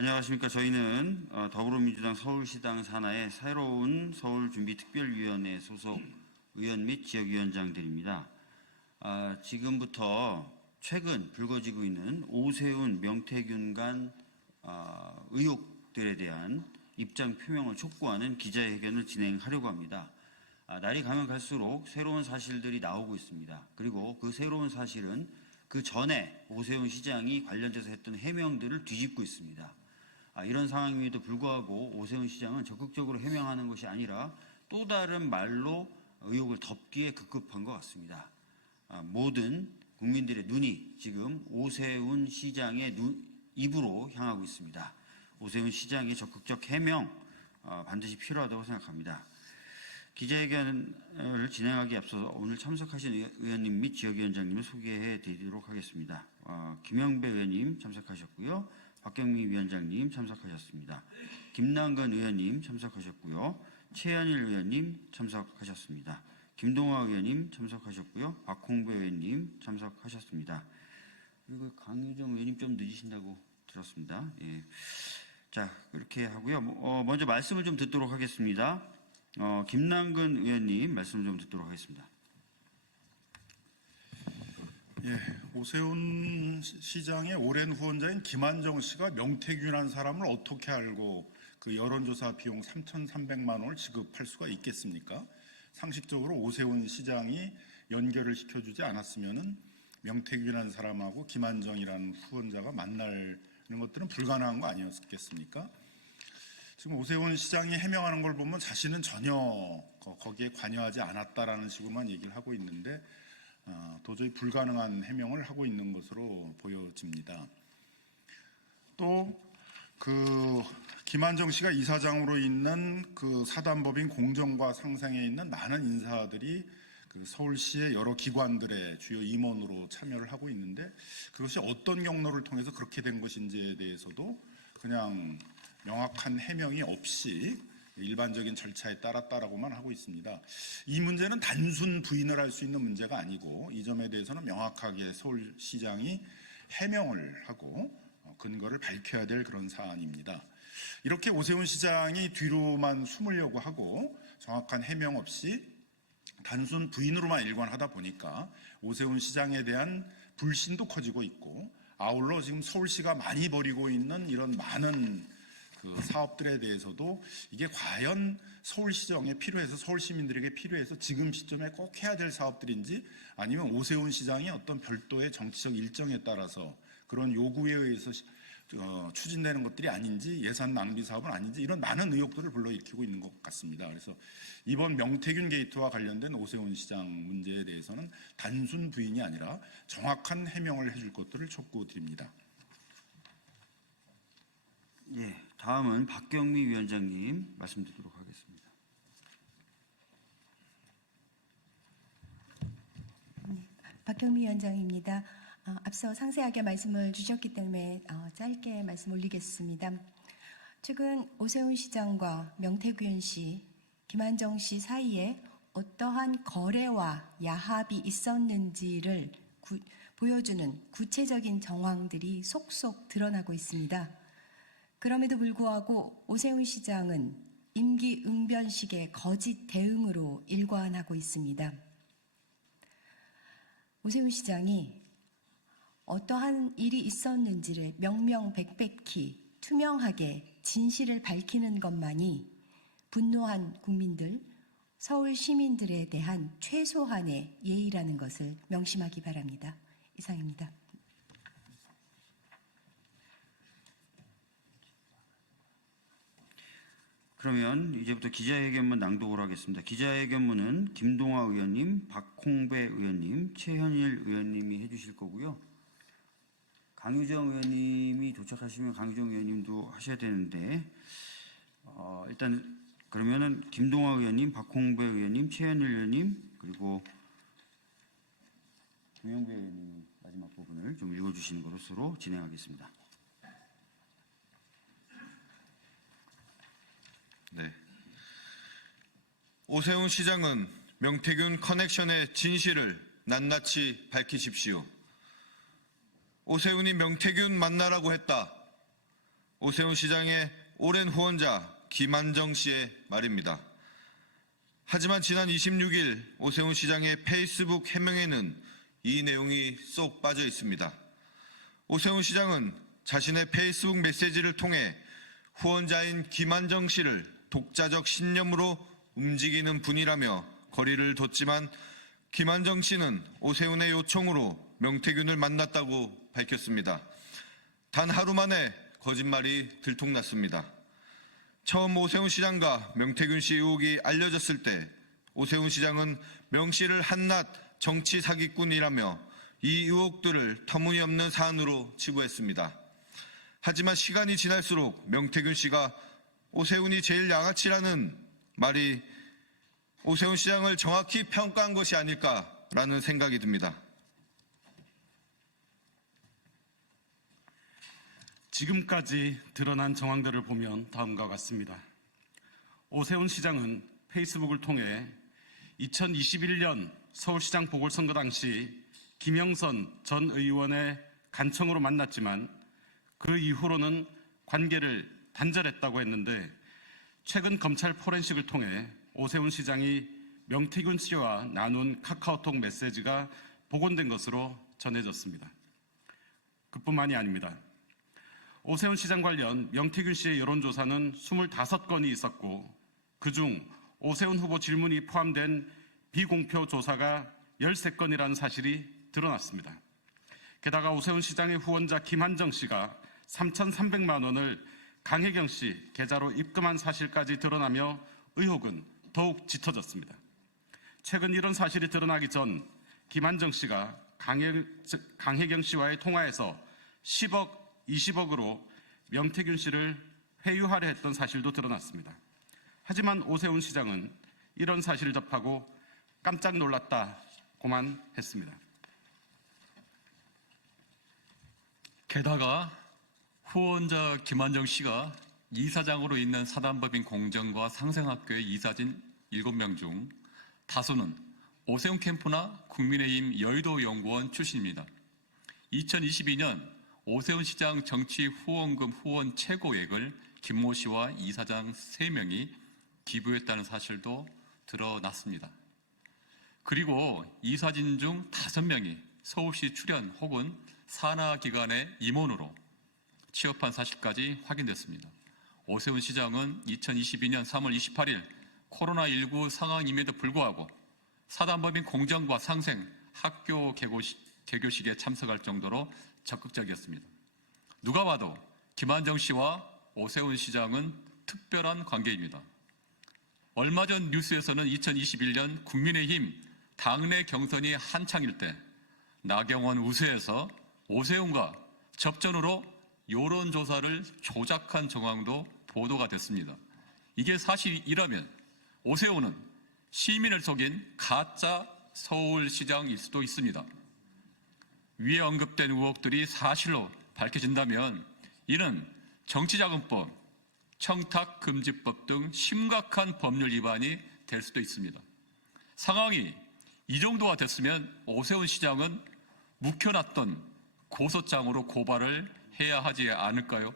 안녕하십니까. 저희는 더불어민주당 서울시당 산하의 새로운 서울준비특별위원회 소속 의원 및 지역위원장들입니다. 지금부터 최근 불거지고 있는 오세훈, 명태균 간 의혹들에 대한 입장 표명을 촉구하는 기자회견을 진행하려고 합니다. 날이 가면 갈수록 새로운 사실들이 나오고 있습니다. 그리고 그 새로운 사실은 그 전에 오세훈 시장이 관련돼서 했던 해명들을 뒤집고 있습니다. 이런 상황임에도 불구하고 오세훈 시장은 적극적으로 해명하는 것이 아니라 또 다른 말로 의혹을 덮기에 급급한 것 같습니다. 모든 국민들의 눈이 지금 오세훈 시장의 입으로 향하고 있습니다. 오세훈 시장의 적극적 해명 반드시 필요하다고 생각합니다. 기자회견을 진행하기에 앞서서 오늘 참석하신 의원님 및 지역위원장님을 소개해 드리도록 하겠습니다. 김영배 의원님 참석하셨고요. 박경미 위원장님 참석하셨습니다. 김남근 의원님 참석하셨고요. 최현일 의원님 참석하셨습니다. 김동화 의원님 참석하셨고요. 박홍배 의원님 참석하셨습니다. 그리고 강유정 의원님 좀 늦으신다고 들었습니다. 예. 자, 그렇게 하고요. 먼저 말씀을 좀 듣도록 하겠습니다. 김남근 의원님 말씀 좀 듣도록 하겠습니다. 예, 오세훈 시장의 오랜 후원자인 김한정 씨가 명태균이라는 사람을 어떻게 알고 그 여론조사 비용 3,300만 원을 지급할 수가 있겠습니까? 상식적으로 오세훈 시장이 연결을 시켜주지 않았으면은 명태균이라는 사람하고 김한정이라는 후원자가 만나는 것들은 불가능한 거 아니었겠습니까? 지금 오세훈 시장이 해명하는 걸 보면 자신은 전혀 거기에 관여하지 않았다라는 식으로만 얘기를 하고 있는데 도저히 불가능한 해명을 하고 있는 것으로 보여집니다. 또 김한정 씨가 이사장으로 있는 그 사단법인 공정과 상생에 있는 많은 인사들이 그 서울시의 여러 기관들의 주요 임원으로 참여를 하고 있는데 그것이 어떤 경로를 통해서 그렇게 된 것인지에 대해서도 그냥 명확한 해명이 없이 일반적인 절차에 따랐다라고만 하고 있습니다. 이 문제는 단순 부인을 할 수 있는 문제가 아니고 이 점에 대해서는 명확하게 서울시장이 해명을 하고 근거를 밝혀야 될 그런 사안입니다. 이렇게 오세훈 시장이 뒤로만 숨으려고 하고 정확한 해명 없이 단순 부인으로만 일관하다 보니까 오세훈 시장에 대한 불신도 커지고 있고 아울러 지금 서울시가 많이 벌이고 있는 이런 많은 그 사업들에 대해서도 이게 과연 서울시정에 필요해서 서울 시민들에게 필요해서 지금 시점에 꼭 해야 될 사업들인지 아니면 오세훈 시장이 어떤 별도의 정치적 일정에 따라서 그런 요구에 의해서 추진되는 것들이 아닌지 예산 낭비 사업은 아닌지 이런 많은 의혹들을 불러일으키고 있는 것 같습니다. 그래서 이번 명태균 게이트와 관련된 오세훈 시장 문제에 대해서는 단순 부인이 아니라 정확한 해명을 해줄 것들을 촉구드립니다. 예, 다음은 박경미 위원장님 말씀 드리도록 하겠습니다. 박경미 위원장입니다. 앞서 상세하게 말씀을 주셨기 때문에 짧게 말씀 올리겠습니다. 최근 오세훈 시장과 명태균 씨, 김한정 씨 사이에 어떠한 거래와 야합이 있었는지를 보여주는 구체적인 정황들이 속속 드러나고 있습니다. 그럼에도 불구하고 오세훈 시장은 임기응변식의 거짓 대응으로 일관하고 있습니다. 오세훈 시장이 어떠한 일이 있었는지를 명명백백히 투명하게 진실을 밝히는 것만이 분노한 국민들, 서울 시민들에 대한 최소한의 예의라는 것을 명심하기 바랍니다. 이상입니다. 그러면 이제부터 기자회견문 낭독을 하겠습니다. 기자회견문은 김동화 의원님, 박홍배 의원님, 최현일 의원님이 해주실 거고요. 강유정 의원님이 도착하시면 강유정 의원님도 하셔야 되는데 일단 그러면은 김동화 의원님, 박홍배 의원님, 최현일 의원님 그리고 김영배 의원님 마지막 부분을 좀 읽어주시는 것으로 진행하겠습니다. 네. 오세훈 시장은 명태균 커넥션의 진실을 낱낱이 밝히십시오. 오세훈이 명태균 만나라고 했다. 오세훈 시장의 오랜 후원자 김한정 씨의 말입니다. 하지만 지난 26일 오세훈 시장의 페이스북 해명에는 이 내용이 쏙 빠져 있습니다. 오세훈 시장은 자신의 페이스북 메시지를 통해 후원자인 김한정 씨를 독자적 신념으로 움직이는 분이라며 거리를 뒀지만 김한정 씨는 오세훈의 요청으로 명태균을 만났다고 밝혔습니다. 단 하루 만에 거짓말이 들통났습니다. 처음 오세훈 시장과 명태균 씨 의혹이 알려졌을 때 오세훈 시장은 명 씨를 한낱 정치 사기꾼이라며 이 의혹들을 터무니없는 사안으로 치부했습니다. 하지만 시간이 지날수록 명태균 씨가 오세훈이 제일 양아치라는 말이 오세훈 시장을 정확히 평가한 것이 아닐까라는 생각이 듭니다. 지금까지 드러난 정황들을 보면 다음과 같습니다. 오세훈 시장은 페이스북을 통해 2021년 서울시장 보궐선거 당시 김영선 전 의원의 간청으로 만났지만 그 이후로는 관계를 단절했다고 했는데 최근 검찰 포렌식을 통해 오세훈 시장이 명태균 씨와 나눈 카카오톡 메시지가 복원된 것으로 전해졌습니다. 그뿐만이 아닙니다. 오세훈 시장 관련 명태균 씨의 여론조사는 25건이 있었고 그중 오세훈 후보 질문이 포함된 비공표 조사가 13건이라는 사실이 드러났습니다. 게다가 오세훈 시장의 후원자 김한정 씨가 3,300만 원을 강혜경 씨 계좌로 입금한 사실까지 드러나며 의혹은 더욱 짙어졌습니다. 최근 이런 사실이 드러나기 전 김한정 씨가 강혜경 씨와의 통화에서 10억, 20억으로 명태균 씨를 회유하려 했던 사실도 드러났습니다. 하지만 오세훈 시장은 이런 사실을 접하고 깜짝 놀랐다고만 했습니다. 게다가 후원자 김한정 씨가 이사장으로 있는 사단법인 공정과 상생학교의 이사진 7명 중 다수는 오세훈 캠프나 국민의힘 여의도 연구원 출신입니다. 2022년 오세훈 시장 정치 후원금 후원 최고액을 김모 씨와 이사장 3명이 기부했다는 사실도 드러났습니다. 그리고 이사진 중 5명이 서울시 출연 혹은 산하기관의 임원으로 취업한 사실까지 확인됐습니다. 오세훈 시장은 2022년 3월 28일 코로나19 상황임에도 불구하고 사단법인 공정과 상생 학교 개교식에 참석할 정도로 적극적이었습니다. 누가 봐도 김한정 씨와 오세훈 시장은 특별한 관계입니다. 얼마 전 뉴스에서는 2021년 국민의힘 당내 경선이 한창일 때 나경원 우세에서 오세훈과 접전으로 여론조사를 조작한 정황도 보도가 됐습니다. 이게 사실이라면 오세훈은 시민을 속인 가짜 서울시장일 수도 있습니다. 위에 언급된 의혹들이 사실로 밝혀진다면 이는 정치자금법, 청탁금지법 등 심각한 법률 위반이 될 수도 있습니다. 상황이 이 정도가 됐으면 오세훈 시장은 묵혀놨던 고소장으로 고발을 해야 하지 않을까요?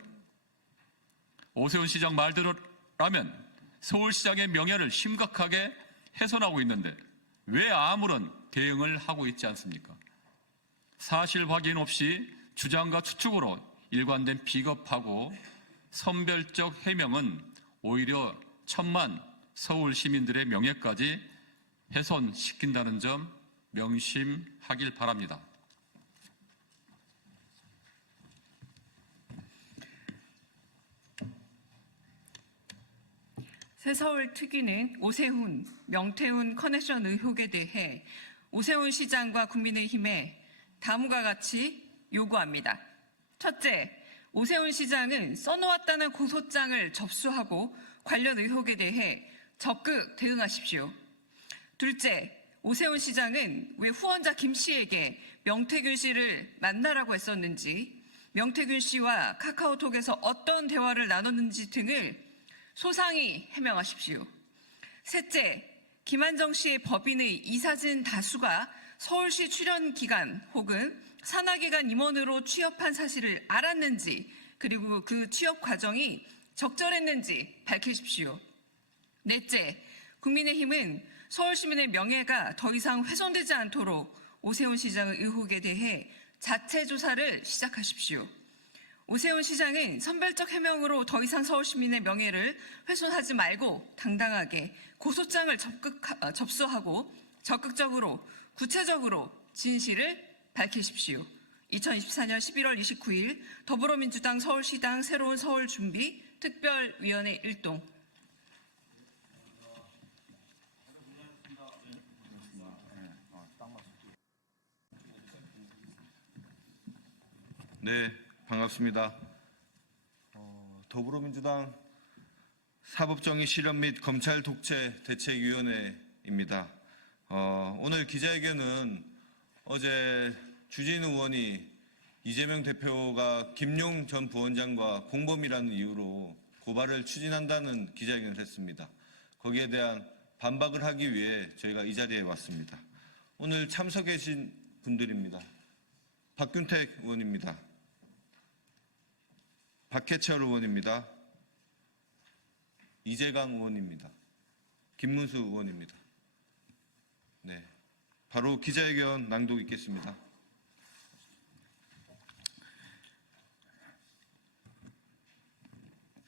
오세훈 시장 말대로라면 서울시장의 명예를 심각하게 훼손하고 있는데 왜 아무런 대응을 하고 있지 않습니까? 사실 확인 없이 주장과 추측으로 일관된 비겁하고 선별적 해명은 오히려 천만 서울 시민들의 명예까지 훼손시킨다는 점 명심하길 바랍니다. 새서울특위는 오세훈, 명태훈 커넥션 의혹에 대해 오세훈 시장과 국민의힘에 다음과 같이 요구합니다. 첫째, 오세훈 시장은 써놓았다는 고소장을 접수하고 관련 의혹에 대해 적극 대응하십시오. 둘째, 오세훈 시장은 왜 후원자 김 씨에게 명태균 씨를 만나라고 했었는지, 명태균 씨와 카카오톡에서 어떤 대화를 나눴는지 등을 소상히 해명하십시오. 셋째, 김한정 씨의 법인의 이사진 다수가 서울시 출연 기간 혹은 산하기관 임원으로 취업한 사실을 알았는지 그리고 그 취업 과정이 적절했는지 밝히십시오. 넷째, 국민의힘은 서울 시민의 명예가 더 이상 훼손되지 않도록 오세훈 시장의 의혹에 대해 자체 조사를 시작하십시오. 오세훈 시장은 선별적 해명으로 더 이상 서울 시민의 명예를 훼손하지 말고 당당하게 고소장을 접수하고 적극적으로 구체적으로 진실을 밝히십시오. 2024년 11월 29일 더불어민주당 서울시당 새로운 서울 준비 특별위원회 1동. 네, 반갑습니다. 더불어민주당 사법정의 실현 및 검찰 독재 대책위원회입니다. 오늘 기자회견은 어제 주진우 의원이 이재명 대표가 김용 전 부원장과 공범이라는 이유로 고발을 추진한다는 기자회견을 했습니다. 거기에 대한 반박을 하기 위해 저희가 이 자리에 왔습니다. 오늘 참석해 주신 분들입니다. 박균택 의원입니다. 박해철 의원입니다. 이재강 의원입니다. 김문수 의원입니다. 네, 바로 기자회견 낭독 있겠습니다.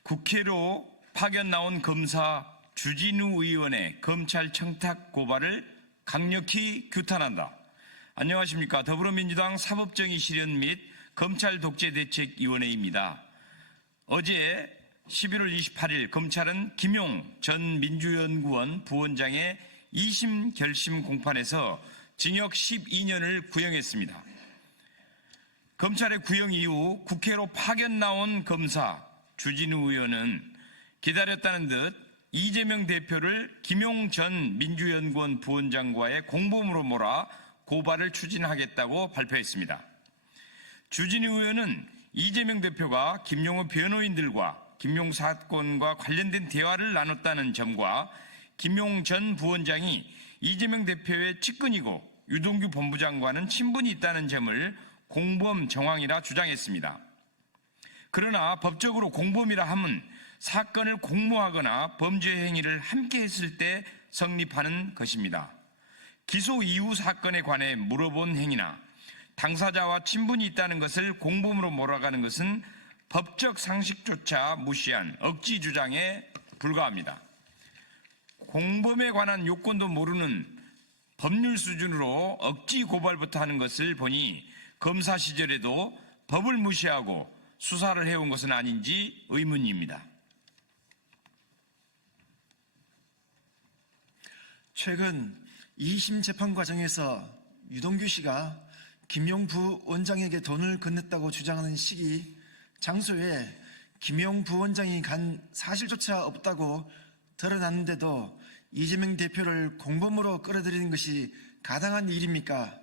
국회로 파견 나온 검사 주진우 의원의 검찰 청탁 고발을 강력히 규탄한다. 안녕하십니까. 더불어민주당 사법정의 실현 및 검찰 독재 대책위원회입니다. 어제 11월 28일 검찰은 김용 전 민주연구원 부원장의 2심 결심 공판에서 징역 12년을 구형했습니다. 검찰의 구형 이후 국회로 파견 나온 검사 주진우 의원은 기다렸다는 듯 이재명 대표를 김용 전 민주연구원 부원장과의 공범으로 몰아 고발을 추진하겠다고 발표했습니다. 주진우 의원은 이재명 대표가 김용의 변호인들과 김용 사건과 관련된 대화를 나눴다는 점과 김용 전 부원장이 이재명 대표의 측근이고 유동규 본부장과는 친분이 있다는 점을 공범 정황이라 주장했습니다. 그러나 법적으로 공범이라 함은 사건을 공모하거나 범죄 행위를 함께 했을 때 성립하는 것입니다. 기소 이후 사건에 관해 물어본 행위나 당사자와 친분이 있다는 것을 공범으로 몰아가는 것은 법적 상식조차 무시한 억지 주장에 불과합니다. 공범에 관한 요건도 모르는 법률 수준으로 억지 고발부터 하는 것을 보니 검사 시절에도 법을 무시하고 수사를 해온 것은 아닌지 의문입니다. 최근 2심 재판 과정에서 유동규 씨가 김용 부원장에게 돈을 건넸다고 주장하는 시기, 장소에 김용 부원장이 간 사실조차 없다고 드러났는데도 이재명 대표를 공범으로 끌어들이는 것이 가당한 일입니까?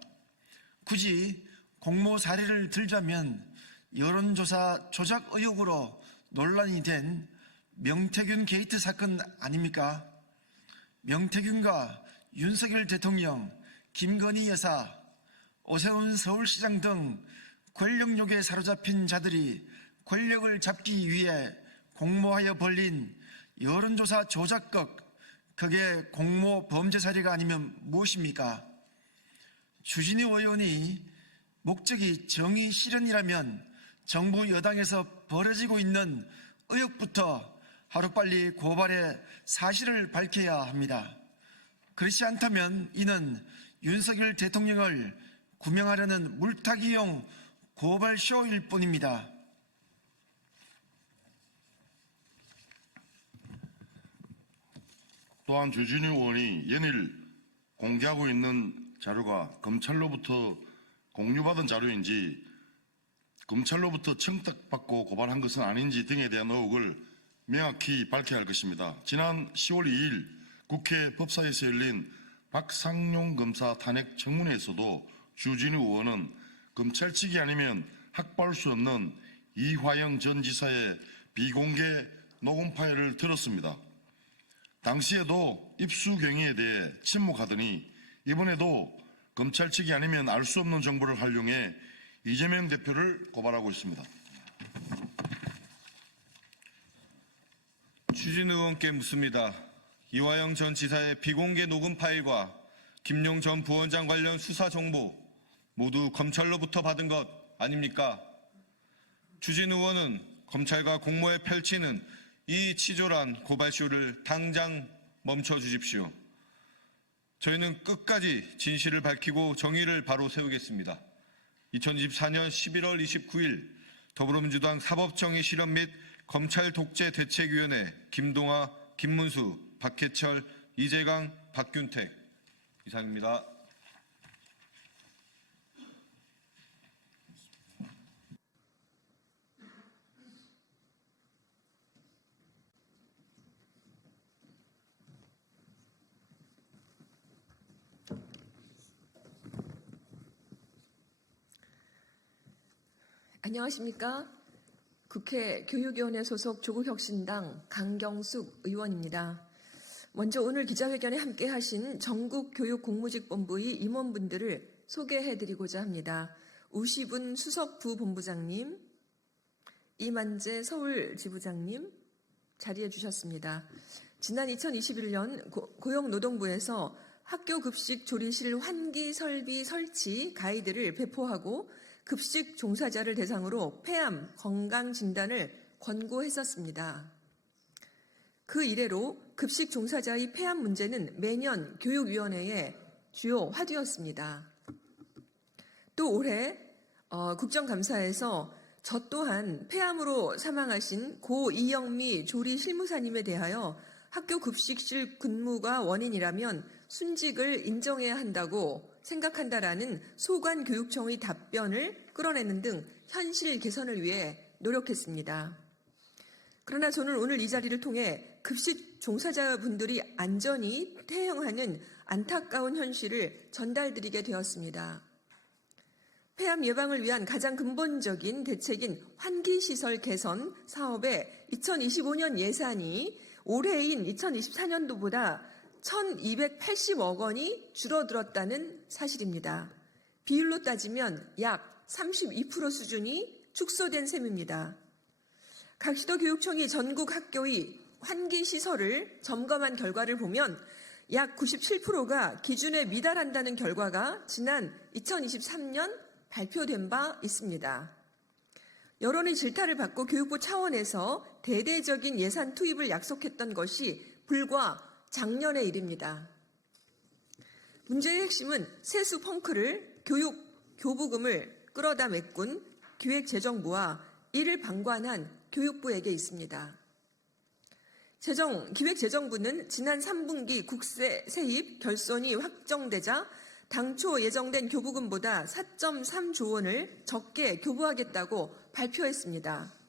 굳이 공모 사례를 들자면 여론조사 조작 의혹으로 논란이 된 명태균 게이트 사건 아닙니까? 명태균과 윤석열 대통령, 김건희 여사, 오세훈 서울시장 등 권력욕에 사로잡힌 자들이 권력을 잡기 위해 공모하여 벌린 여론조사 조작극, 그게 공모 범죄 사례가 아니면 무엇입니까? 주진우 의원이 목적이 정의 실현이라면 정부 여당에서 벌어지고 있는 의혹부터 하루빨리 고발해 사실을 밝혀야 합니다. 그렇지 않다면 이는 윤석열 대통령을 구명하려는 물타기용 고발쇼일 뿐입니다. 또한 주진우 의원이 연일 공개하고 있는 자료가 검찰로부터 공유받은 자료인지 검찰로부터 청탁받고 고발한 것은 아닌지 등에 대한 의혹을 명확히 밝혀야 할 것입니다. 지난 10월 2일 국회 법사위에서 열린 박상용 검사 탄핵 청문회에서도 주진우 의원은 검찰 측이 아니면 확보할 수 없는 이화영 전 지사의 비공개 녹음 파일을 들었습니다. 당시에도 입수 경위에 대해 침묵하더니 이번에도 검찰 측이 아니면 알 수 없는 정보를 활용해 이재명 대표를 고발하고 있습니다. 추진우 의원께 묻습니다. 이화영 전 지사의 비공개 녹음 파일과 김용 전 부원장 관련 수사 정보 모두 검찰로부터 받은 것 아닙니까? 추진우 의원은 검찰과 공모해 펼치는 이 치졸한 고발쇼를 당장 멈춰 주십시오. 저희는 끝까지 진실을 밝히고 정의를 바로 세우겠습니다. 2024년 11월 29일 더불어민주당 사법정의 실현 및 검찰 독재 대책위원회 김동아, 김문수, 박해철, 이재강, 박균택 이상입니다. 안녕하십니까? 국회 교육위원회 소속 조국혁신당 강경숙 의원입니다. 먼저 오늘 기자회견에 함께하신 전국교육공무직본부의 임원분들을 소개해드리고자 합니다. 우시분 수석부본부장님, 이만재 서울지부장님 자리해 주셨습니다. 지난 2021년 고용노동부에서 학교급식 조리실 환기 설비 설치 가이드를 배포하고 급식 종사자를 대상으로 폐암 건강 진단을 권고했었습니다. 그 이래로 급식 종사자의 폐암 문제는 매년 교육위원회의 주요 화두였습니다. 또 올해 국정감사에서 저 또한 폐암으로 사망하신 고 이영미 조리 실무사님에 대하여 학교 급식실 근무가 원인이라면 순직을 인정해야 한다고 생각한다라는 소관교육청의 답변을 끌어내는 등 현실 개선을 위해 노력했습니다. 그러나 저는 오늘 이 자리를 통해 급식 종사자분들이 안전히 퇴행하는 안타까운 현실을 전달드리게 되었습니다. 폐암 예방을 위한 가장 근본적인 대책인 환기시설 개선 사업의 2025년 예산이 올해인 2024년도보다 1,280억 원이 줄어들었다는 사실입니다. 비율로 따지면 약 32% 수준이 축소된 셈입니다. 각 시도교육청이 전국 학교의 환기시설을 점검한 결과를 보면 약 97%가 기준에 미달한다는 결과가 지난 2023년 발표된 바 있습니다. 여론의 질타를 받고 교육부 차원에서 대대적인 예산 투입을 약속했던 것이 불과 작년의 일입니다. 문제의 핵심은 세수 펑크를 교부금을 끌어다 메꾼 기획재정부와 이를 방관한 교육부에게 있습니다. 기획재정부는 지난 3분기 국세 세입 결손이 확정되자 당초 예정된 교부금보다 4.3조 원을 적게 교부하겠다고 발표했습니다.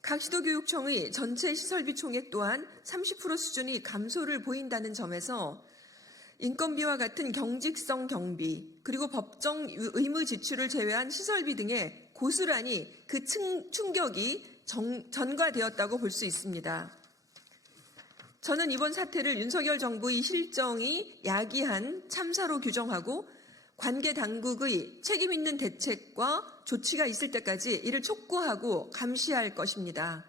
각 시도교육청의 전체 시설비 총액 또한 30% 수준이 감소를 보인다는 점에서 인건비와 같은 경직성 경비 그리고 법정 의무 지출을 제외한 시설비 등의 고스란히 그 충격이 전가되었다고 볼 수 있습니다. 저는 이번 사태를 윤석열 정부의 실정이 야기한 참사로 규정하고 관계 당국의 책임 있는 대책과 조치가 있을 때까지 이를 촉구하고 감시할 것입니다.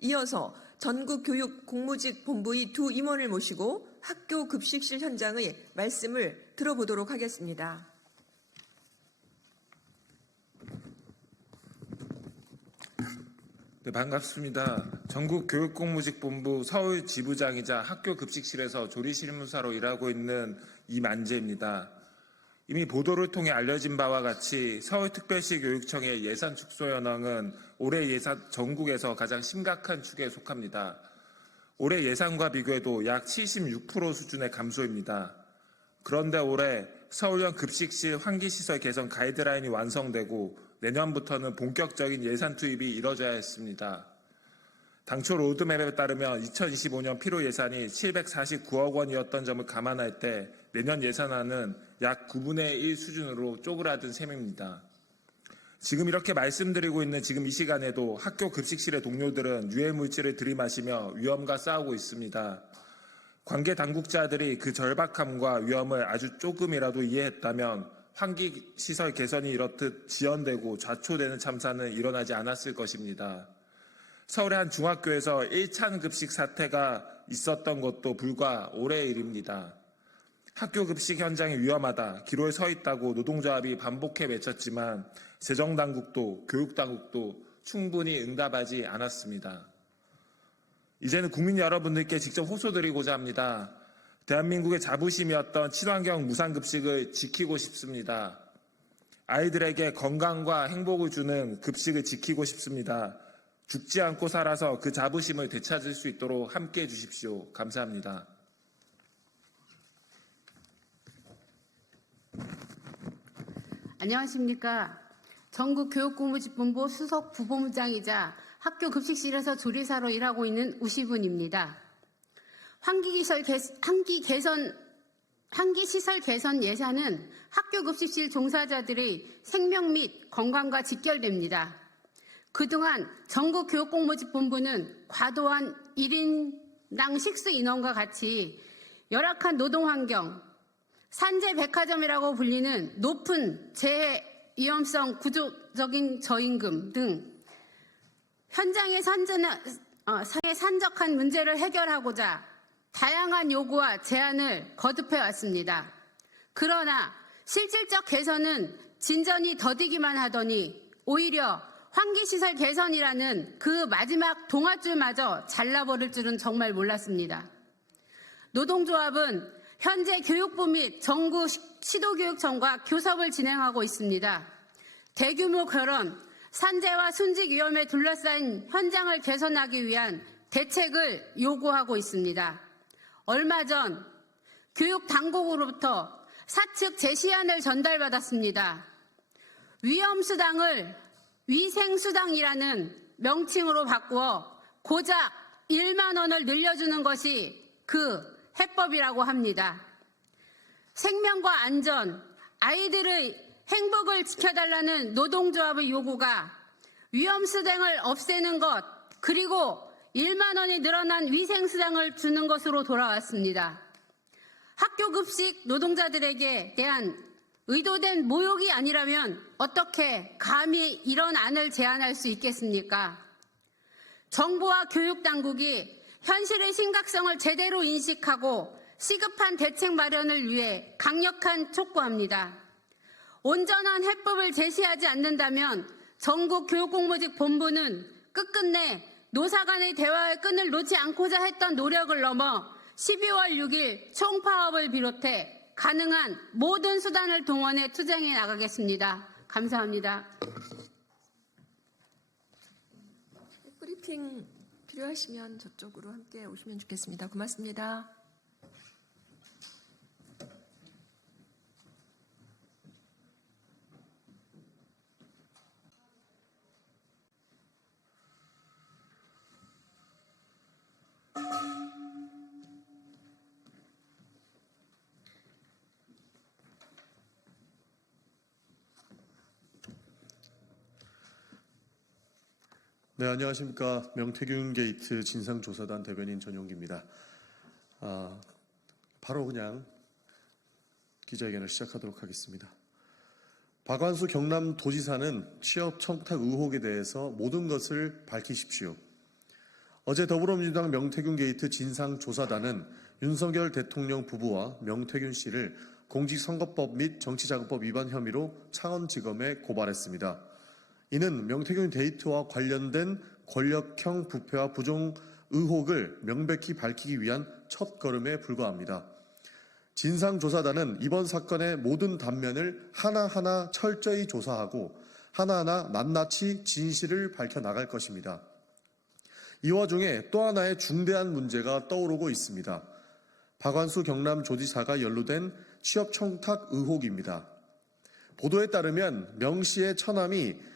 이어서 전국교육공무직본부의 두 임원을 모시고 학교 급식실 현장의 말씀을 들어보도록 하겠습니다. 네, 반갑습니다. 전국교육공무직본부 서울지부장이자 학교 급식실에서 조리실무사로 일하고 있는 이만재입니다. 이미 보도를 통해 알려진 바와 같이 서울특별시 교육청의 예산 축소 현황은 올해 예산 전국에서 가장 심각한 축에 속합니다. 올해 예산과 비교해도 약 76% 수준의 감소입니다. 그런데 올해 서울형 급식실 환기시설 개선 가이드라인이 완성되고 내년부터는 본격적인 예산 투입이 이뤄져야 했습니다. 당초 로드맵에 따르면 2025년 필요 예산이 749억 원이었던 점을 감안할 때 내년 예산안은 약 9분의 1 수준으로 쪼그라든 셈입니다. 지금 이렇게 말씀드리고 있는 지금 이 시간에도 학교 급식실의 동료들은 유해물질을 들이마시며 위험과 싸우고 있습니다. 관계 당국자들이 그 절박함과 위험을 아주 조금이라도 이해했다면 환기시설 개선이 이렇듯 지연되고 좌초되는 참사는 일어나지 않았을 것입니다. 서울의 한 중학교에서 일찬급식 사태가 있었던 것도 불과 올해의 일입니다. 학교 급식 현장이 위험하다, 기로에 서 있다고 노동조합이 반복해 외쳤지만 재정당국도 교육당국도 충분히 응답하지 않았습니다. 이제는 국민 여러분들께 직접 호소드리고자 합니다. 대한민국의 자부심이었던 친환경 무상급식을 지키고 싶습니다. 아이들에게 건강과 행복을 주는 급식을 지키고 싶습니다. 죽지 않고 살아서 그 자부심을 되찾을 수 있도록 함께해 주십시오. 감사합니다. 안녕하십니까. 전국교육공무집본부 수석 부본부장이자 학교 급식실에서 조리사로 일하고 있는 우시분입니다. 환기시설 개선 예산은 학교 급식실 종사자들의 생명 및 건강과 직결됩니다. 그동안 전국교육공무집본부는 과도한 1인당 식수 인원과 같이 열악한 노동환경, 산재백화점이라고 불리는 높은 재해 위험성 구조적인 저임금 등 현장의 산적한 문제를 해결하고자 다양한 요구와 제안을 거듭해왔습니다. 그러나 실질적 개선은 진전이 더디기만 하더니 오히려 환기시설 개선이라는 그 마지막 동아줄마저 잘라버릴 줄은 정말 몰랐습니다. 노동조합은 현재 교육부 및 정부 시도교육청과 교섭을 진행하고 있습니다. 대규모 결혼, 산재와 순직 위험에 둘러싸인 현장을 개선하기 위한 대책을 요구하고 있습니다. 얼마 전 교육당국으로부터 사측 제시안을 전달받았습니다. 위험수당을 위생수당이라는 명칭으로 바꾸어 고작 1만 원을 늘려주는 것이 그 해법이라고 합니다. 생명과 안전, 아이들의 행복을 지켜달라는 노동조합의 요구가 위험수당을 없애는 것, 그리고 1만 원이 늘어난 위생수당을 주는 것으로 돌아왔습니다. 학교급식 노동자들에게 대한 의도된 모욕이 아니라면 어떻게 감히 이런 안을 제안할 수 있겠습니까? 정부와 교육당국이 현실의 심각성을 제대로 인식하고 시급한 대책 마련을 위해 강력한 촉구합니다. 온전한 해법을 제시하지 않는다면 전국교육공무직 본부는 끝끝내 노사 간의 대화의 끈을 놓지 않고자 했던 노력을 넘어 12월 6일 총파업을 비롯해 가능한 모든 수단을 동원해 투쟁해 나가겠습니다. 감사합니다. 브리핑 필요하시면 저쪽으로 함께 오시면 좋겠습니다. 고맙습니다. 네, 안녕하십니까. 명태균 게이트 진상조사단 대변인 전용기입니다. 바로 그냥 기자회견을 시작하도록 하겠습니다. 박완수 경남도지사는 취업 청탁 의혹에 대해서 모든 것을 밝히십시오. 어제 더불어민주당 명태균 게이트 진상조사단은 윤석열 대통령 부부와 명태균 씨를 공직선거법 및 정치자금법 위반 혐의로 창원지검에 고발했습니다. 이는 명태균 게이트와 관련된 권력형 부패와 부정 의혹을 명백히 밝히기 위한 첫걸음에 불과합니다. 진상조사단은 이번 사건의 모든 단면을 하나하나 철저히 조사하고 하나하나 낱낱이 진실을 밝혀나갈 것입니다. 이 와중에 또 하나의 중대한 문제가 떠오르고 있습니다. 박완수 경남도지사가 연루된 취업 청탁 의혹입니다. 보도에 따르면 명시의 처남인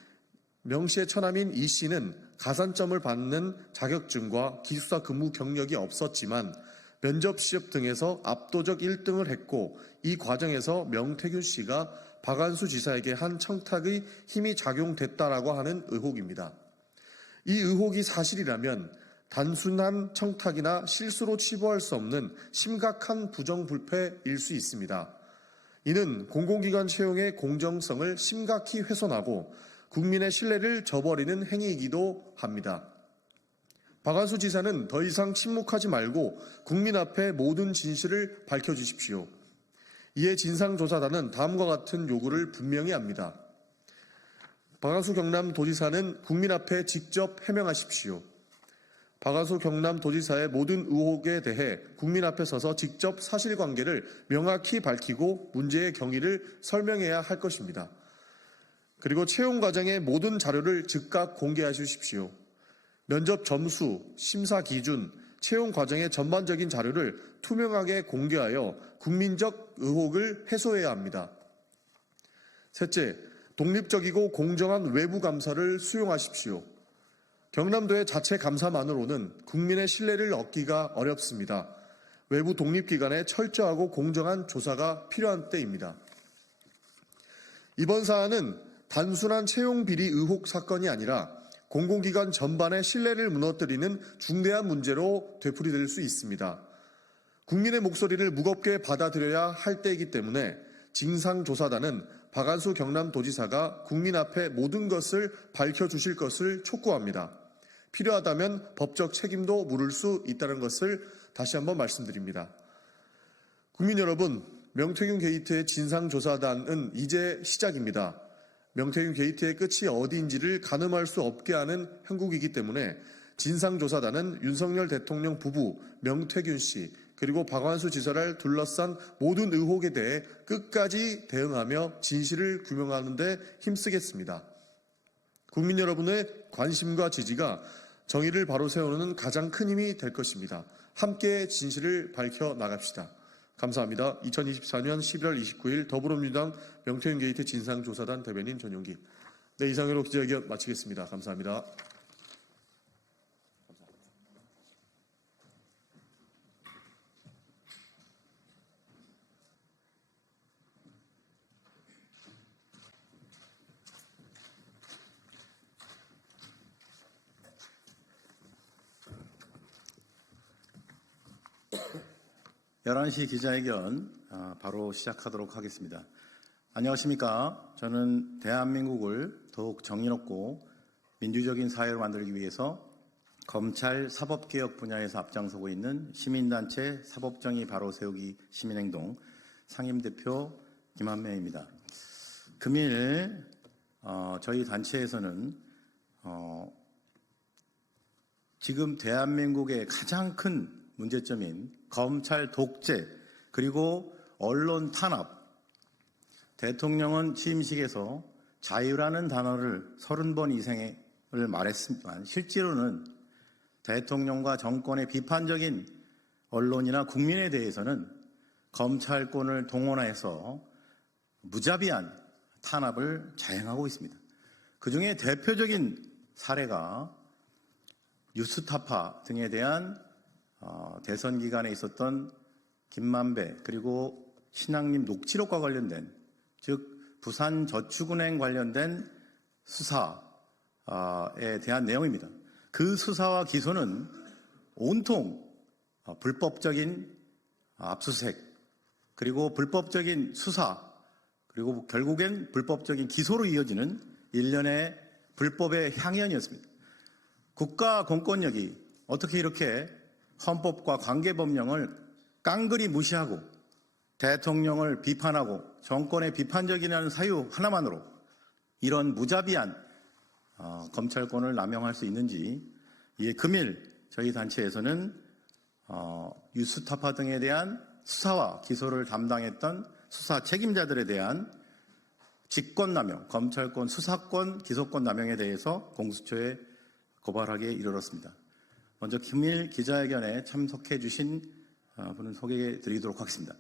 이 씨는 가산점을 받는 자격증과 기숙사 근무 경력이 없었지만 면접 시험 등에서 압도적 1등을 했고 이 과정에서 명태균 씨가 박완수 지사에게 한 청탁의 힘이 작용됐다라고 하는 의혹입니다. 이 의혹이 사실이라면 단순한 청탁이나 실수로 치부할 수 없는 심각한 부정불패일 수 있습니다. 이는 공공기관 채용의 공정성을 심각히 훼손하고 국민의 신뢰를 저버리는 행위이기도 합니다. 박한수 지사는 더 이상 침묵하지 말고 국민 앞에 모든 진실을 밝혀주십시오. 이에 진상조사단은 다음과 같은 요구를 분명히 합니다. 박한수 경남도지사는 국민 앞에 직접 해명하십시오. 박한수 경남도지사의 모든 의혹에 대해 국민 앞에 서서 직접 사실관계를 명확히 밝히고 문제의 경위를 설명해야 할 것입니다. 그리고 채용 과정의 모든 자료를 즉각 공개해 주십시오. 면접 점수, 심사 기준, 채용 과정의 전반적인 자료를 투명하게 공개하여 국민적 의혹을 해소해야 합니다. 셋째, 독립적이고 공정한 외부 감사를 수용하십시오. 경남도의 자체 감사만으로는 국민의 신뢰를 얻기가 어렵습니다. 외부 독립기관의 철저하고 공정한 조사가 필요한 때입니다. 이번 사안은 단순한 채용 비리 의혹 사건이 아니라 공공기관 전반의 신뢰를 무너뜨리는 중대한 문제로 되풀이될 수 있습니다. 국민의 목소리를 무겁게 받아들여야 할 때이기 때문에 진상조사단은 박한수 경남도지사가 국민 앞에 모든 것을 밝혀주실 것을 촉구합니다. 필요하다면 법적 책임도 물을 수 있다는 것을 다시 한번 말씀드립니다. 국민 여러분, 명태균 게이트의 진상조사단은 이제 시작입니다. 명태균 게이트의 끝이 어디인지를 가늠할 수 없게 하는 형국이기 때문에 진상조사단은 윤석열 대통령 부부 명태균 씨 그리고 박한수 지사를 둘러싼 모든 의혹에 대해 끝까지 대응하며 진실을 규명하는 데 힘쓰겠습니다. 국민 여러분의 관심과 지지가 정의를 바로 세우는 가장 큰 힘이 될 것입니다. 함께 진실을 밝혀 나갑시다. 감사합니다. 2024년 11월 29일 더불어민주당 명태균 게이트 진상조사단 대변인 전용기. 네, 이상으로 기자회견 마치겠습니다. 감사합니다. 열한 시 기자회견 바로 시작하도록 하겠습니다. 안녕하십니까. 저는 대한민국을 더욱 정의롭고 민주적인 사회를 만들기 위해서 검찰 사법개혁 분야에서 앞장서고 있는 시민단체 사법정의 바로 세우기 시민행동 상임대표 김한명입니다. 금일 저희 단체에서는 지금 대한민국의 가장 큰 문제점인 검찰 독재 그리고 언론 탄압, 대통령은 취임식에서 자유라는 단어를 30번 이상을 말했지만 실제로는 대통령과 정권의 비판적인 언론이나 국민에 대해서는 검찰권을 동원해서 무자비한 탄압을 자행하고 있습니다. 그중에 대표적인 사례가 뉴스타파 등에 대한 대선 기간에 있었던 김만배 그리고 신앙림 녹취록과 관련된 즉 부산저축은행 관련된 수사에 대한 내용입니다. 그 수사와 기소는 온통 불법적인 압수수색 그리고 불법적인 수사 그리고 결국엔 불법적인 기소로 이어지는 일련의 불법의 향연이었습니다. 국가 공권력이 어떻게 이렇게 헌법과 관계법령을 깡그리 무시하고 대통령을 비판하고 정권의 비판적이라는 사유 하나만으로 이런 무자비한 검찰권을 남용할 수 있는지 이에 금일 저희 단체에서는 뉴스타파 등에 대한 수사와 기소를 담당했던 수사 책임자들에 대한 직권남용, 검찰권, 수사권, 기소권 남용에 대해서 공수처에 고발하기에 이르렀습니다. 먼저 금일 기자회견에 참석해 주신 분을 소개해 드리도록 하겠습니다.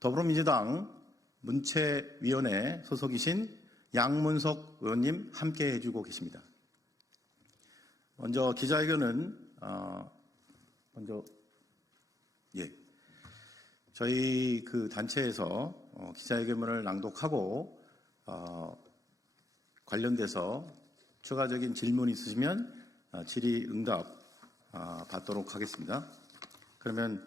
더불어민주당 문체위원회 소속이신 양문석 의원님 함께 해주고 계십니다. 먼저 기자회견은 저희 그 단체에서 기자회견문을 낭독하고 관련돼서 추가적인 질문 있으시면 질의응답 받도록 하겠습니다. 그러면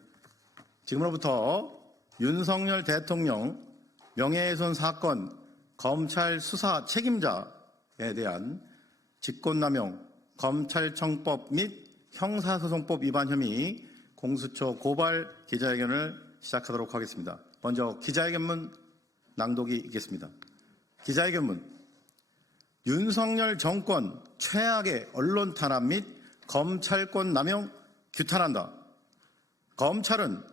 지금으로부터 윤석열 대통령 명예훼손 사건 검찰 수사 책임자에 대한 직권남용, 검찰청법 및 형사소송법 위반 혐의 공수처 고발 기자회견을 시작하도록 하겠습니다. 먼저 기자회견문 낭독이 있겠습니다. 기자회견문. 윤석열 정권 최악의 언론 탄압 및 검찰권 남용 규탄한다. 검찰은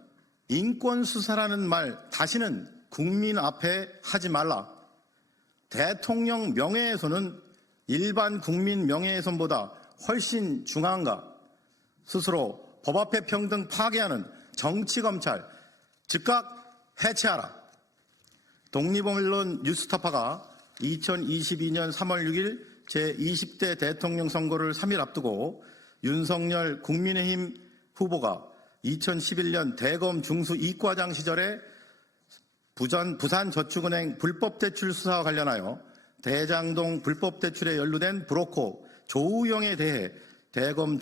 인권 수사라는 말 다시는 국민 앞에 하지 말라. 대통령 명예훼손은 일반 국민 명예훼손보다 훨씬 중한가. 스스로 법 앞의 평등 파괴하는 정치검찰 즉각 해체하라. 독립언론 뉴스타파가 2022년 3월 6일 제20대 대통령 선거를 3일 앞두고 윤석열 국민의힘 후보가 2011년 대검 중수 이과장 시절에 부산저축은행 불법대출 수사와 관련하여 대장동 불법대출에 연루된 브로커 조우영에 대해 대검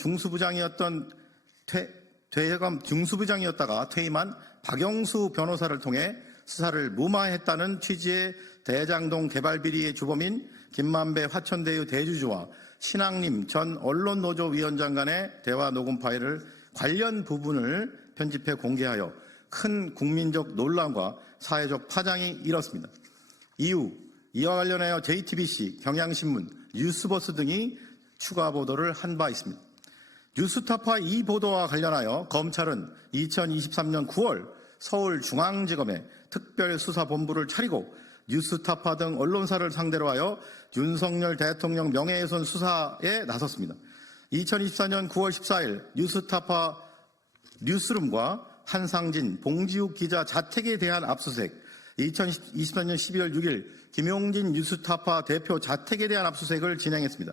중수부장이었다가 퇴임한 박영수 변호사를 통해 수사를 무마했다는 취지의 대장동 개발비리의 주범인 김만배 화천대유 대주주와 신앙림 전 언론노조 위원장 간의 대화 녹음 파일을 관련 부분을 편집해 공개하여 큰 국민적 논란과 사회적 파장이 일었습니다. 이후 이와 관련하여 JTBC, 경향신문, 뉴스버스 등이 추가 보도를 한 바 있습니다. 뉴스타파 이 보도와 관련하여 검찰은 2023년 9월 서울중앙지검에 특별수사본부를 차리고 뉴스타파 등 언론사를 상대로 하여 윤석열 대통령 명예훼손 수사에 나섰습니다. 2024년 9월 14일 뉴스타파 뉴스룸과 한상진, 봉지욱 기자 자택에 대한 압수수색, 2024년 12월 6일 김용진 뉴스타파 대표 자택에 대한 압수수색을 진행했습니다.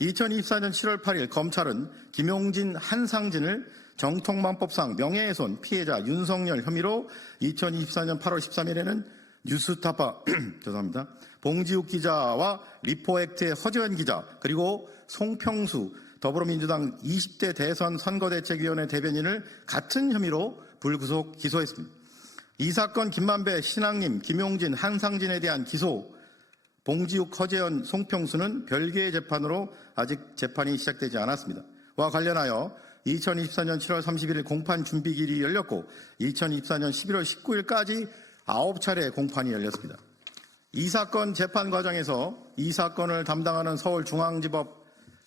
2024년 7월 8일 검찰은 김용진, 한상진을 정통망법상 명예훼손 피해자 윤석열 혐의로 2024년 8월 13일에는 뉴스타파 죄송합니다. 봉지욱 기자와 리포액트의 허재현 기자 그리고 송평수 더불어민주당 20대 대선 선거대책위원회 대변인을 같은 혐의로 불구속 기소했습니다. 이 사건 김만배, 신앙림, 김용진, 한상진에 대한 기소, 봉지욱, 허재현, 송평수는 별개의 재판으로 아직 재판이 시작되지 않았습니다. 와 관련하여 2024년 7월 31일 공판 준비기일이 열렸고 2024년 11월 19일까지 9차례 공판이 열렸습니다. 이 사건 재판 과정에서 이 사건을 담당하는 서울중앙지법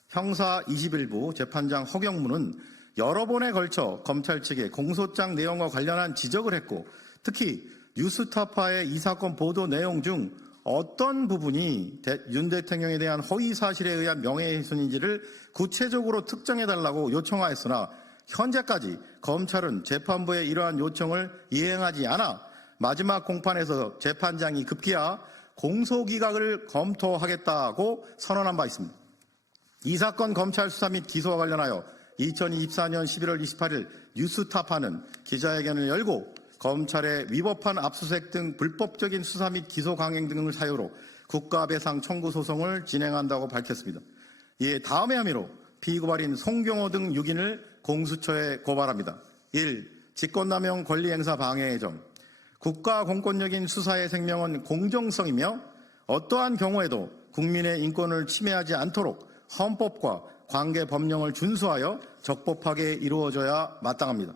형사 21부 재판장 허경무는 여러 번에 걸쳐 검찰 측의 공소장 내용과 관련한 지적을 했고 특히 뉴스타파의 이 사건 보도 내용 중 어떤 부분이 윤 대통령에 대한 허위 사실에 의한 명예훼손인지를 구체적으로 특정해달라고 요청하였으나 현재까지 검찰은 재판부의 이러한 요청을 이행하지 않아 마지막 공판에서 재판장이 급기야 공소기각을 검토하겠다고 선언한 바 있습니다. 이 사건 검찰 수사 및 기소와 관련하여 2024년 11월 28일 뉴스타파는 기자회견을 열고 검찰의 위법한 압수수색 등 불법적인 수사 및 기소 강행 등을 사유로 국가배상 청구 소송을 진행한다고 밝혔습니다. 이에 다음의 혐의로 피고발인 송경호 등 6인을 공수처에 고발합니다. 1. 직권남용 권리행사 방해의 점. 국가 공권력인 수사의 생명은 공정성이며 어떠한 경우에도 국민의 인권을 침해하지 않도록 헌법과 관계 법령을 준수하여 적법하게 이루어져야 마땅합니다.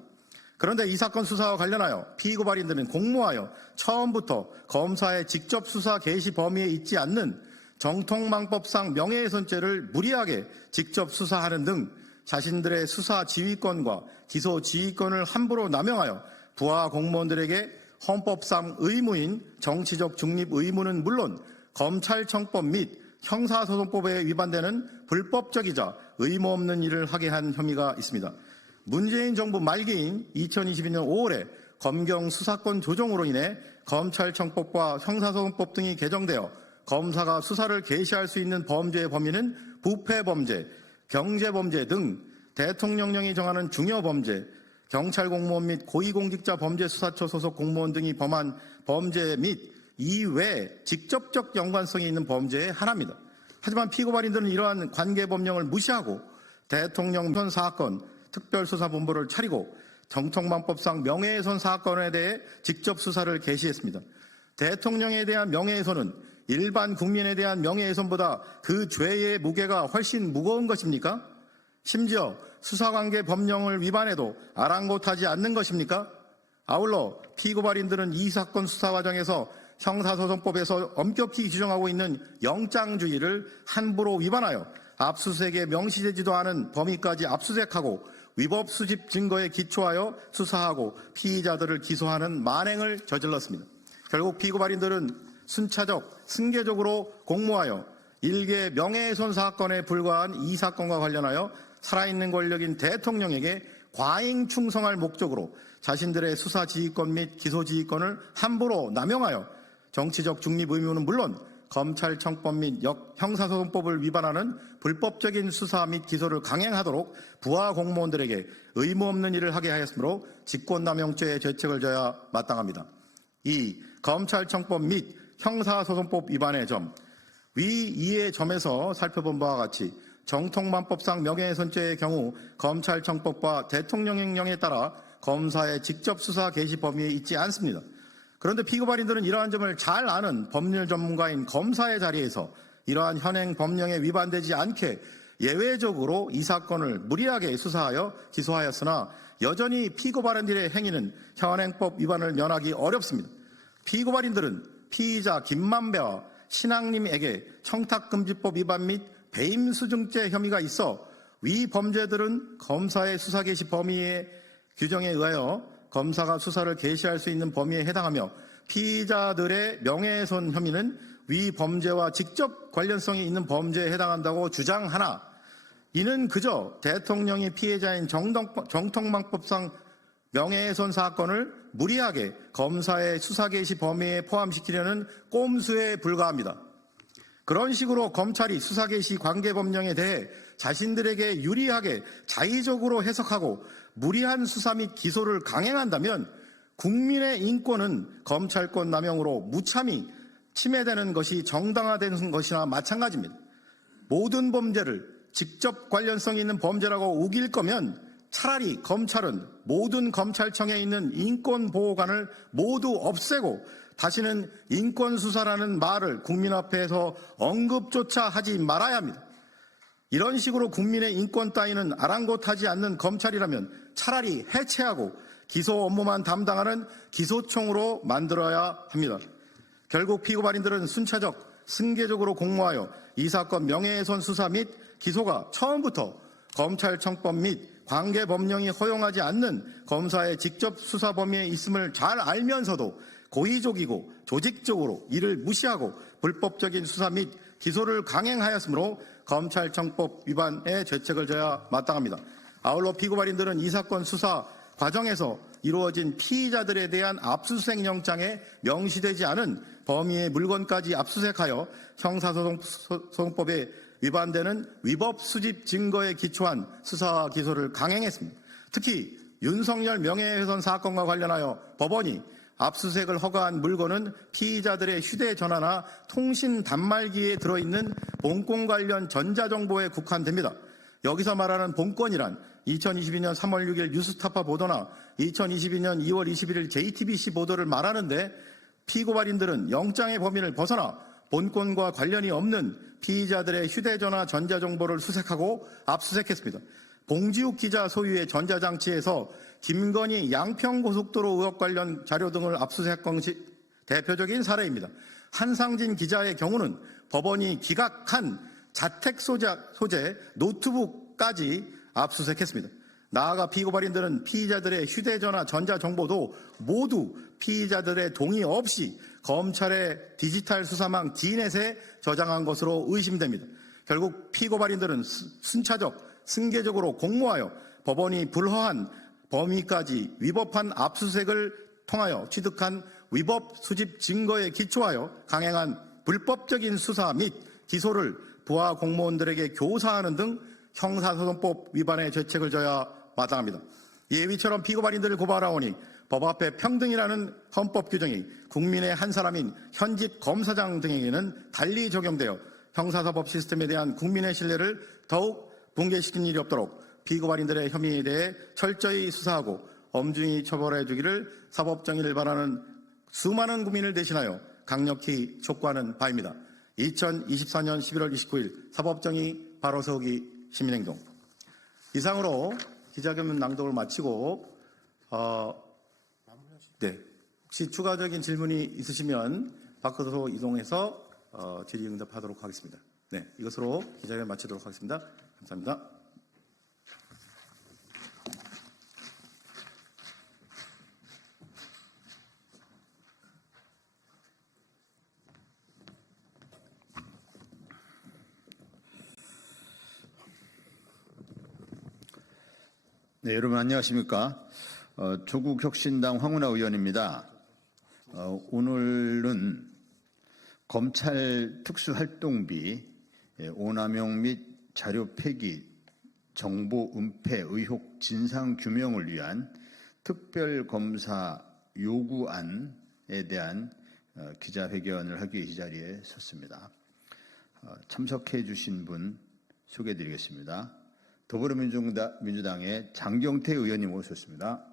그런데 이 사건 수사와 관련하여 피고발인들은 공모하여 처음부터 검사의 직접 수사 개시 범위에 있지 않는 정통망법상 명예훼손죄를 무리하게 직접 수사하는 등 자신들의 수사 지휘권과 기소 지휘권을 함부로 남용하여 부하 공무원들에게 헌법상 의무인 정치적 중립 의무는 물론 검찰청법 및 형사소송법에 위반되는 불법적이자 의무 없는 일을 하게 한 혐의가 있습니다. 문재인 정부 말기인 2022년 5월에 검경 수사권 조정으로 인해 검찰청법과 형사소송법 등이 개정되어 검사가 수사를 개시할 수 있는 범죄의 범위는 부패범죄, 경제범죄 등 대통령령이 정하는 중요범죄, 경찰 공무원 및 고위공직자 범죄수사처 소속 공무원 등이 범한 범죄 및 이외에 직접적 연관성이 있는 범죄의 하나입니다. 하지만 피고발인들은 이러한 관계법령을 무시하고 대통령 전 사건 특별수사본부를 차리고 정통망법상 명예훼손 사건에 대해 직접 수사를 개시했습니다. 대통령에 대한 명예훼손은 일반 국민에 대한 명예훼손보다 그 죄의 무게가 훨씬 무거운 것입니까? 심지어 수사관계 법령을 위반해도 아랑곳하지 않는 것입니까? 아울러 피고발인들은 이 사건 수사 과정에서 형사소송법에서 엄격히 규정하고 있는 영장주의를 함부로 위반하여 압수수색에 명시되지도 않은 범위까지 압수수색하고 위법 수집 증거에 기초하여 수사하고 피의자들을 기소하는 만행을 저질렀습니다. 결국 피고발인들은 순차적, 승계적으로 공모하여 일개 명예훼손 사건에 불과한 이 사건과 관련하여 살아있는 권력인 대통령에게 과잉 충성할 목적으로 자신들의 수사 지휘권 및 기소 지휘권을 함부로 남용하여 정치적 중립 의무는 물론 검찰청법 및 형사소송법을 위반하는 불법적인 수사 및 기소를 강행하도록 부하 공무원들에게 의무 없는 일을 하게 하였으므로 직권남용죄의 죄책을 져야 마땅합니다. 이 검찰청법 및 형사소송법 위반의 점, 위 이의 점에서 살펴본 바와 같이 정통만법상 명예훼손죄의 경우 검찰청법과 대통령령에 따라 검사의 직접 수사 개시 범위에 있지 않습니다. 그런데 피고발인들은 이러한 점을 잘 아는 법률 전문가인 검사의 자리에서 이러한 현행 법령에 위반되지 않게 예외적으로 이 사건을 무리하게 수사하여 기소하였으나 여전히 피고발인들의 행위는 현행법 위반을 면하기 어렵습니다. 피고발인들은 피의자 김만배와 신앙님에게 청탁금지법 위반 및 배임수증죄 혐의가 있어 위 범죄들은 검사의 수사 개시 범위의 규정에 의하여 검사가 수사를 개시할 수 있는 범위에 해당하며 피의자들의 명예훼손 혐의는 위 범죄와 직접 관련성이 있는 범죄에 해당한다고 주장하나 이는 그저 대통령이 피해자인 정통망법상 명예훼손 사건을 무리하게 검사의 수사 개시 범위에 포함시키려는 꼼수에 불과합니다. 그런 식으로 검찰이 수사 개시 관계 법령에 대해 자신들에게 유리하게 자의적으로 해석하고 무리한 수사 및 기소를 강행한다면 국민의 인권은 검찰권 남용으로 무참히 침해되는 것이 정당화되는 것이나 마찬가지입니다. 모든 범죄를 직접 관련성이 있는 범죄라고 우길 거면 차라리 검찰은 모든 검찰청에 있는 인권보호관을 모두 없애고 다시는 인권수사라는 말을 국민 앞에서 언급조차 하지 말아야 합니다. 이런 식으로 국민의 인권 따위는 아랑곳하지 않는 검찰이라면 차라리 해체하고 기소 업무만 담당하는 기소청으로 만들어야 합니다. 결국 피고발인들은 순차적, 승계적으로 공모하여 이 사건 명예훼손 수사 및 기소가 처음부터 검찰청법 및 관계법령이 허용하지 않는 검사의 직접 수사 범위에 있음을 잘 알면서도 고의적이고 조직적으로 이를 무시하고 불법적인 수사 및 기소를 강행하였으므로 검찰청법 위반의 죄책을 져야 마땅합니다. 아울러 피고발인들은 이 사건 수사 과정에서 이루어진 피의자들에 대한 압수수색 영장에 명시되지 않은 범위의 물건까지 압수수색하여 형사소송법에 위반되는 위법 수집 증거에 기초한 수사와 기소를 강행했습니다. 특히 윤석열 명예훼손 사건과 관련하여 법원이 압수수색을 허가한 물건은 피의자들의 휴대전화나 통신 단말기에 들어있는 본건 관련 전자정보에 국한됩니다. 여기서 말하는 본건이란 2022년 3월 6일 뉴스타파 보도나 2022년 2월 21일 JTBC 보도를 말하는데 피고발인들은 영장의 범위를 벗어나 본건과 관련이 없는 피의자들의 휴대전화 전자정보를 수색하고 압수수색했습니다. 봉지욱 기자 소유의 전자장치에서 김건희 양평고속도로 의혹 관련 자료 등을 압수수색한 것이 대표적인 사례입니다. 한상진 기자의 경우는 법원이 기각한 자택 소재 노트북까지 압수수색했습니다. 나아가 피고발인들은 피의자들의 휴대전화 전자정보도 모두 피의자들의 동의 없이 검찰의 디지털 수사망 D넷에 저장한 것으로 의심됩니다. 결국 피고발인들은 순차적, 승계적으로 공모하여 법원이 불허한 범위까지 위법한 압수수색을 통하여 취득한 위법 수집 증거에 기초하여 강행한 불법적인 수사 및 기소를 부하 공무원들에게 교사하는 등 형사소송법 위반의 죄책을 져야 마땅합니다. 예위처럼 피고발인들을 고발하오니 법 앞에 평등이라는 헌법 규정이 국민의 한 사람인 현직 검사장 등에게는 달리 적용되어 형사사법 시스템에 대한 국민의 신뢰를 더욱 붕괴시키는 일이 없도록 피고발인들의 혐의에 대해 철저히 수사하고 엄중히 처벌해 주기를 사법정의를 바라는 수많은 국민을 대신하여 강력히 촉구하는 바입니다. 2024년 11월 29일 사법정의 바로 세우기 시민행동. 이상으로 기자회견 낭독을 마치고 네, 혹시 추가적인 질문이 있으시면 밖으로 이동해서 질의응답하도록 하겠습니다. 네, 이것으로 기자회견 마치도록 하겠습니다. 감사합니다. 네, 여러분 안녕하십니까? 조국혁신당 황운하 의원입니다. 오늘은 검찰 특수활동비 오남용 및 자료 폐기, 정보 은폐 의혹 진상 규명을 위한 특별검사 요구안에 대한 기자회견을 하기 위해 이 자리에 섰습니다. 참석해 주신 분 소개해 드리겠습니다. 더불어민주당의 장경태 의원님 오셨습니다.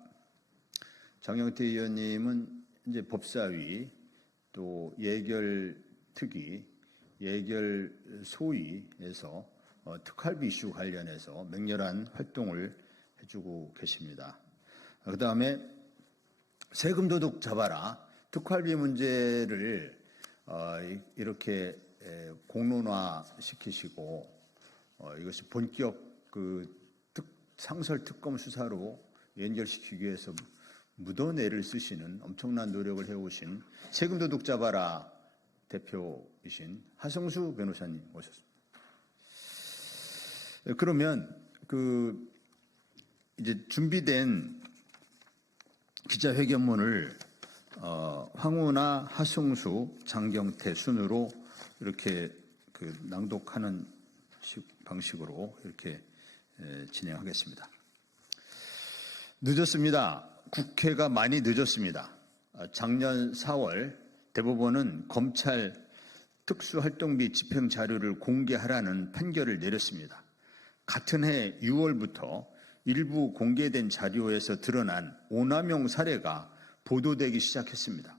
장경태 의원님은 이제 법사위 또 예결특위, 예결소위에서 특활비 이슈 관련해서 맹렬한 활동을 해주고 계십니다. 그 다음에 세금 도둑 잡아라 특활비 문제를 이렇게 공론화 시키시고 이것이 본격 상설 특검 수사로 연결시키기 위해서 묻어내를 쓰시는 엄청난 노력을 해오신 세금 도둑 잡아라 대표이신 하성수 변호사님 오셨습니다. 그러면 이제 준비된 기자회견문을 황운하, 하성수, 장경태 순으로 이렇게 낭독하는 방식으로 이렇게 진행하겠습니다. 늦었습니다. 국회가 많이 늦었습니다. 작년 4월 대법원은 검찰 특수활동비 집행 자료를 공개하라는 판결을 내렸습니다. 같은 해 6월부터 일부 공개된 자료에서 드러난 오남용 사례가 보도되기 시작했습니다.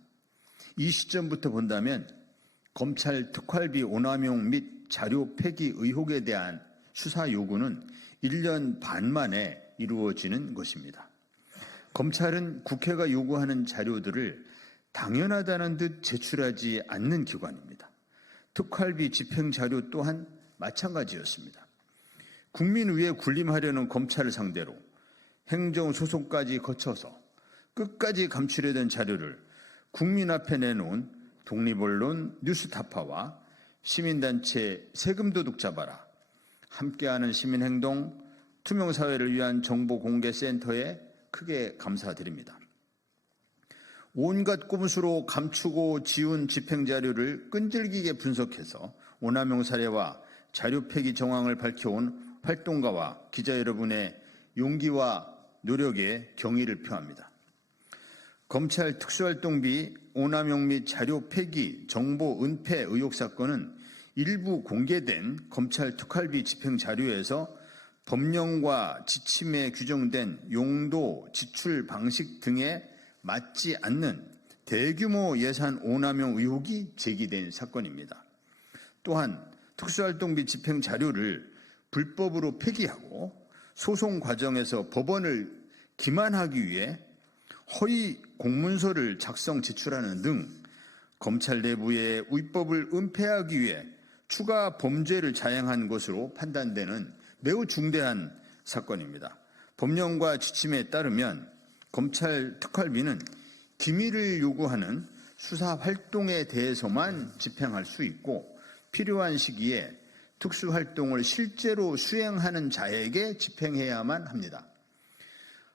이 시점부터 본다면 검찰 특활비 오남용 및 자료 폐기 의혹에 대한 수사 요구는 1년 반 만에 이루어지는 것입니다. 검찰은 국회가 요구하는 자료들을 당연하다는 듯 제출하지 않는 기관입니다. 특활비 집행 자료 또한 마찬가지였습니다. 국민 위에 군림하려는 검찰을 상대로 행정소송까지 거쳐서 끝까지 감추려던 자료를 국민 앞에 내놓은 독립언론 뉴스타파와 시민단체 세금도둑 잡아라, 함께하는 시민행동, 투명사회를 위한 정보공개센터에 크게 감사드립니다. 온갖 꼼수로 감추고 지운 집행자료를 끈질기게 분석해서 오남용 사례와 자료 폐기 정황을 밝혀온 활동가와 기자 여러분의 용기와 노력에 경의를 표합니다. 검찰 특수활동비 오남용 및 자료 폐기, 정보 은폐 의혹 사건은 일부 공개된 검찰 특활비 집행 자료에서 법령과 지침에 규정된 용도, 지출 방식 등에 맞지 않는 대규모 예산 오남용 의혹이 제기된 사건입니다. 또한 특수활동비 집행 자료를 불법으로 폐기하고 소송 과정에서 법원을 기만하기 위해 허위 공문서를 작성 제출하는 등 검찰 내부의 위법을 은폐하기 위해 추가 범죄를 자행한 것으로 판단되는 매우 중대한 사건입니다. 법령과 지침에 따르면 검찰 특활비는 기밀을 요구하는 수사 활동에 대해서만 집행할 수 있고 필요한 시기에 특수활동을 실제로 수행하는 자에게 집행해야만 합니다.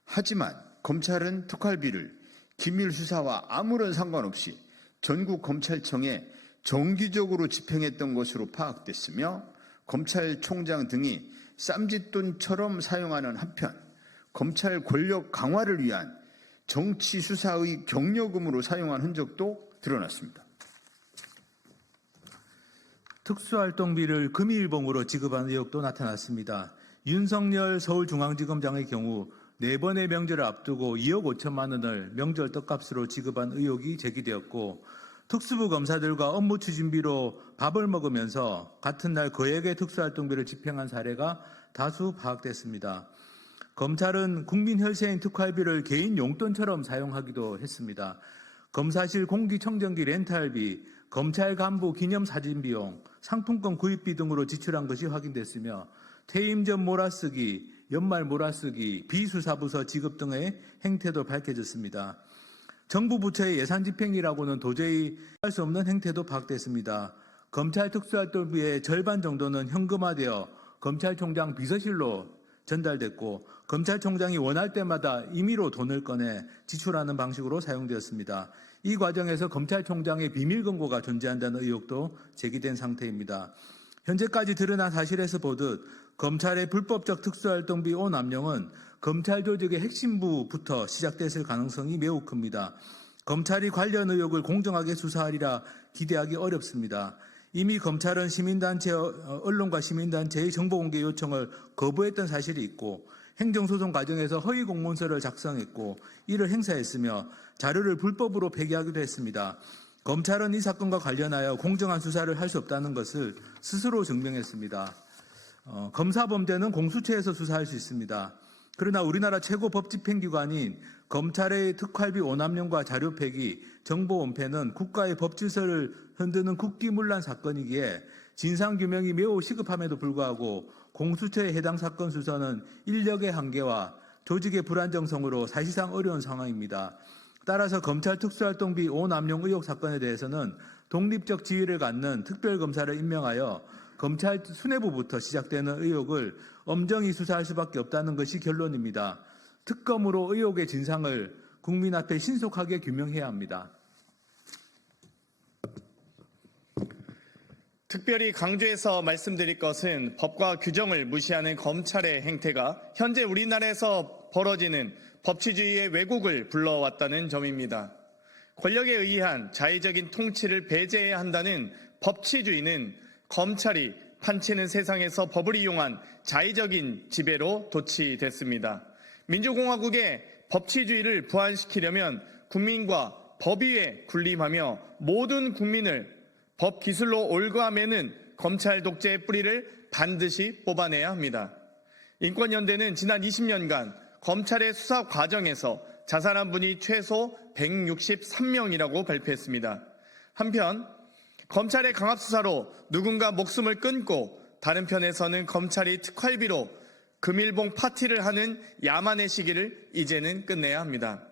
하지만 검찰은 특활비를 기밀 수사와 아무런 상관없이 전국 검찰청에 정기적으로 집행했던 것으로 파악됐으며 검찰총장 등이 쌈짓돈처럼 사용하는 한편 검찰 권력 강화를 위한 정치 수사의 경력금으로 사용한 흔적도 드러났습니다. 특수활동비를 금일봉으로 지급한 의혹도 나타났습니다. 윤석열 서울중앙지검장의 경우 4번의 명절을 앞두고 2억 5천만 원을 명절 떡값으로 지급한 의혹이 제기되었고 특수부 검사들과 업무 추진비로 밥을 먹으면서 같은 날 거액의 특수활동비를 집행한 사례가 다수 파악됐습니다. 검찰은 국민 혈세인 특활비를 개인 용돈처럼 사용하기도 했습니다. 검사실 공기청정기 렌탈비, 검찰 간부 기념사진 비용, 상품권 구입비 등으로 지출한 것이 확인됐으며 퇴임 전 몰아쓰기, 연말 몰아쓰기, 비수사부서 지급 등의 행태도 밝혀졌습니다. 정부 부처의 예산 집행이라고는 도저히 할 수 없는 행태도 파악됐습니다. 검찰 특수활동비의 절반 정도는 현금화되어 검찰총장 비서실로 전달됐고 검찰총장이 원할 때마다 임의로 돈을 꺼내 지출하는 방식으로 사용되었습니다. 이 과정에서 검찰총장의 비밀 금고가 존재한다는 의혹도 제기된 상태입니다. 현재까지 드러난 사실에서 보듯 검찰의 불법적 특수활동비 오남용은 검찰 조직의 핵심부부터 시작됐을 가능성이 매우 큽니다. 검찰이 관련 의혹을 공정하게 수사하리라 기대하기 어렵습니다. 이미 검찰은 시민단체, 언론과 시민단체의 정보공개 요청을 거부했던 사실이 있고 행정소송 과정에서 허위 공문서를 작성했고 이를 행사했으며 자료를 불법으로 폐기하기도 했습니다. 검찰은 이 사건과 관련하여 공정한 수사를 할 수 없다는 것을 스스로 증명했습니다. 검사범죄는 공수처에서 수사할 수 있습니다. 그러나 우리나라 최고 법집행기관인 검찰의 특활비 오남용과 자료 폐기, 정보 은폐는 국가의 법질서를 흔드는 국기문란 사건이기에 진상규명이 매우 시급함에도 불구하고 공수처의 해당 사건 수사는 인력의 한계와 조직의 불안정성으로 사실상 어려운 상황입니다. 따라서 검찰 특수활동비 오남용 의혹 사건에 대해서는 독립적 지위를 갖는 특별검사를 임명하여 검찰 수뇌부부터 시작되는 의혹을 엄정히 수사할 수밖에 없다는 것이 결론입니다. 특검으로 의혹의 진상을 국민 앞에 신속하게 규명해야 합니다. 특별히 강조해서 말씀드릴 것은 법과 규정을 무시하는 검찰의 행태가 현재 우리나라에서 벌어지는 법치주의의 왜곡을 불러왔다는 점입니다. 권력에 의한 자의적인 통치를 배제해야 한다는 법치주의는 검찰이 판치는 세상에서 법을 이용한 자의적인 지배로 도취됐습니다. 민주공화국의 법치주의를 부활시키려면 국민과 법 위에 군림하며 모든 국민을 법 기술로 올가매는 검찰 독재의 뿌리를 반드시 뽑아내야 합니다. 인권연대는 지난 20년간 검찰의 수사 과정에서 자살한 분이 최소 163명이라고 발표했습니다. 한편 검찰의 강압수사로 누군가 목숨을 끊고 다른 편에서는 검찰이 특활비로 금일봉 파티를 하는 야만의 시기를 이제는 끝내야 합니다.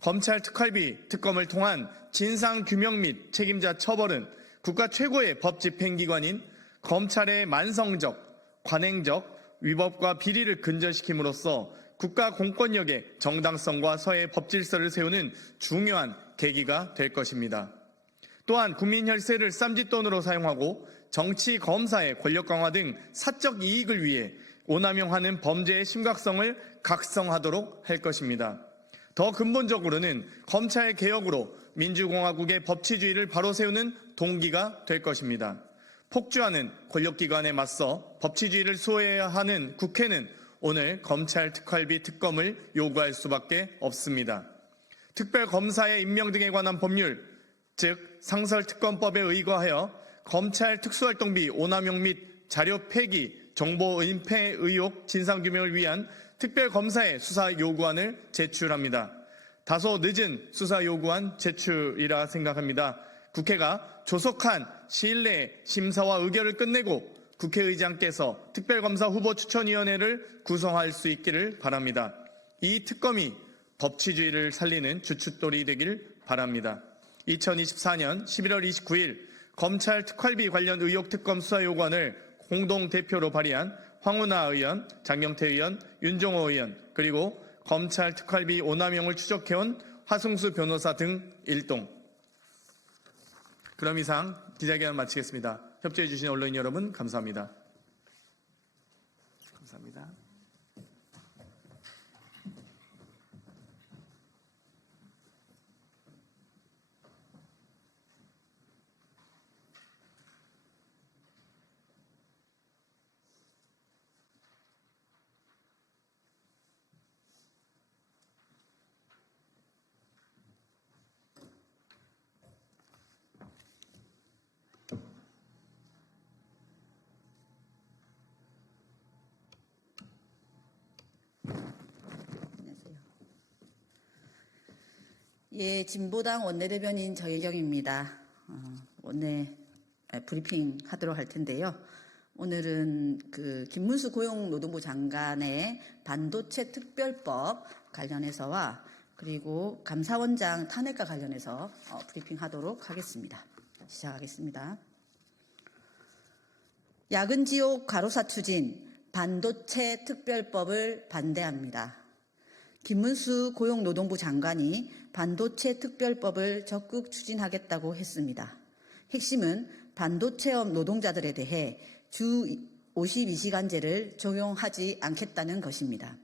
검찰 특활비 특검을 통한 진상규명 및 책임자 처벌은 국가 최고의 법집행기관인 검찰의 만성적, 관행적, 위법과 비리를 근절시킴으로써 국가 공권력의 정당성과 서해 법질서를 세우는 중요한 계기가 될 것입니다. 또한 국민 혈세를 쌈짓돈으로 사용하고 정치, 검사의 권력 강화 등 사적 이익을 위해 오남용하는 범죄의 심각성을 각성하도록 할 것입니다. 더 근본적으로는 검찰 개혁으로 민주공화국의 법치주의를 바로 세우는 동기가 될 것입니다. 폭주하는 권력기관에 맞서 법치주의를 수호해야 하는 국회는 오늘 검찰 특활비 특검을 요구할 수밖에 없습니다. 특별검사의 임명 등에 관한 법률, 즉 상설특검법에 의거하여 검찰 특수활동비 오남용 및 자료 폐기, 정보 은폐 의혹 진상규명을 위한 특별검사의 수사 요구안을 제출합니다. 다소 늦은 수사 요구안 제출이라 생각합니다. 국회가 조속한 시일 내에 심사와 의결을 끝내고 국회의장께서 특별검사 후보 추천위원회를 구성할 수 있기를 바랍니다. 이 특검이 법치주의를 살리는 주춧돌이 되길 바랍니다. 2024년 11월 29일 검찰 특활비 관련 의혹 특검 수사 요구안을 공동대표로 발의한 황운하 의원, 장경태 의원, 윤종호 의원, 그리고 검찰 특활비 오남용을 추적해온 하승수 변호사 등 일동. 그럼 이상 기자회견 마치겠습니다. 협조해 주신 언론인 여러분 감사합니다. 감사합니다. 예, 진보당 원내대변인 정혜경입니다. 원내 브리핑 하도록 할 텐데요. 오늘은 김문수 고용노동부 장관의 반도체 특별법 관련해서와 그리고 감사원장 탄핵과 관련해서 브리핑하도록 하겠습니다. 시작하겠습니다. 야근 지옥 과로사 추진 반도체 특별법을 반대합니다. 김문수 고용노동부 장관이 반도체 특별법을 적극 추진하겠다고 했습니다. 핵심은 반도체업 노동자들에 대해 주 52시간제를 적용하지 않겠다는 것입니다.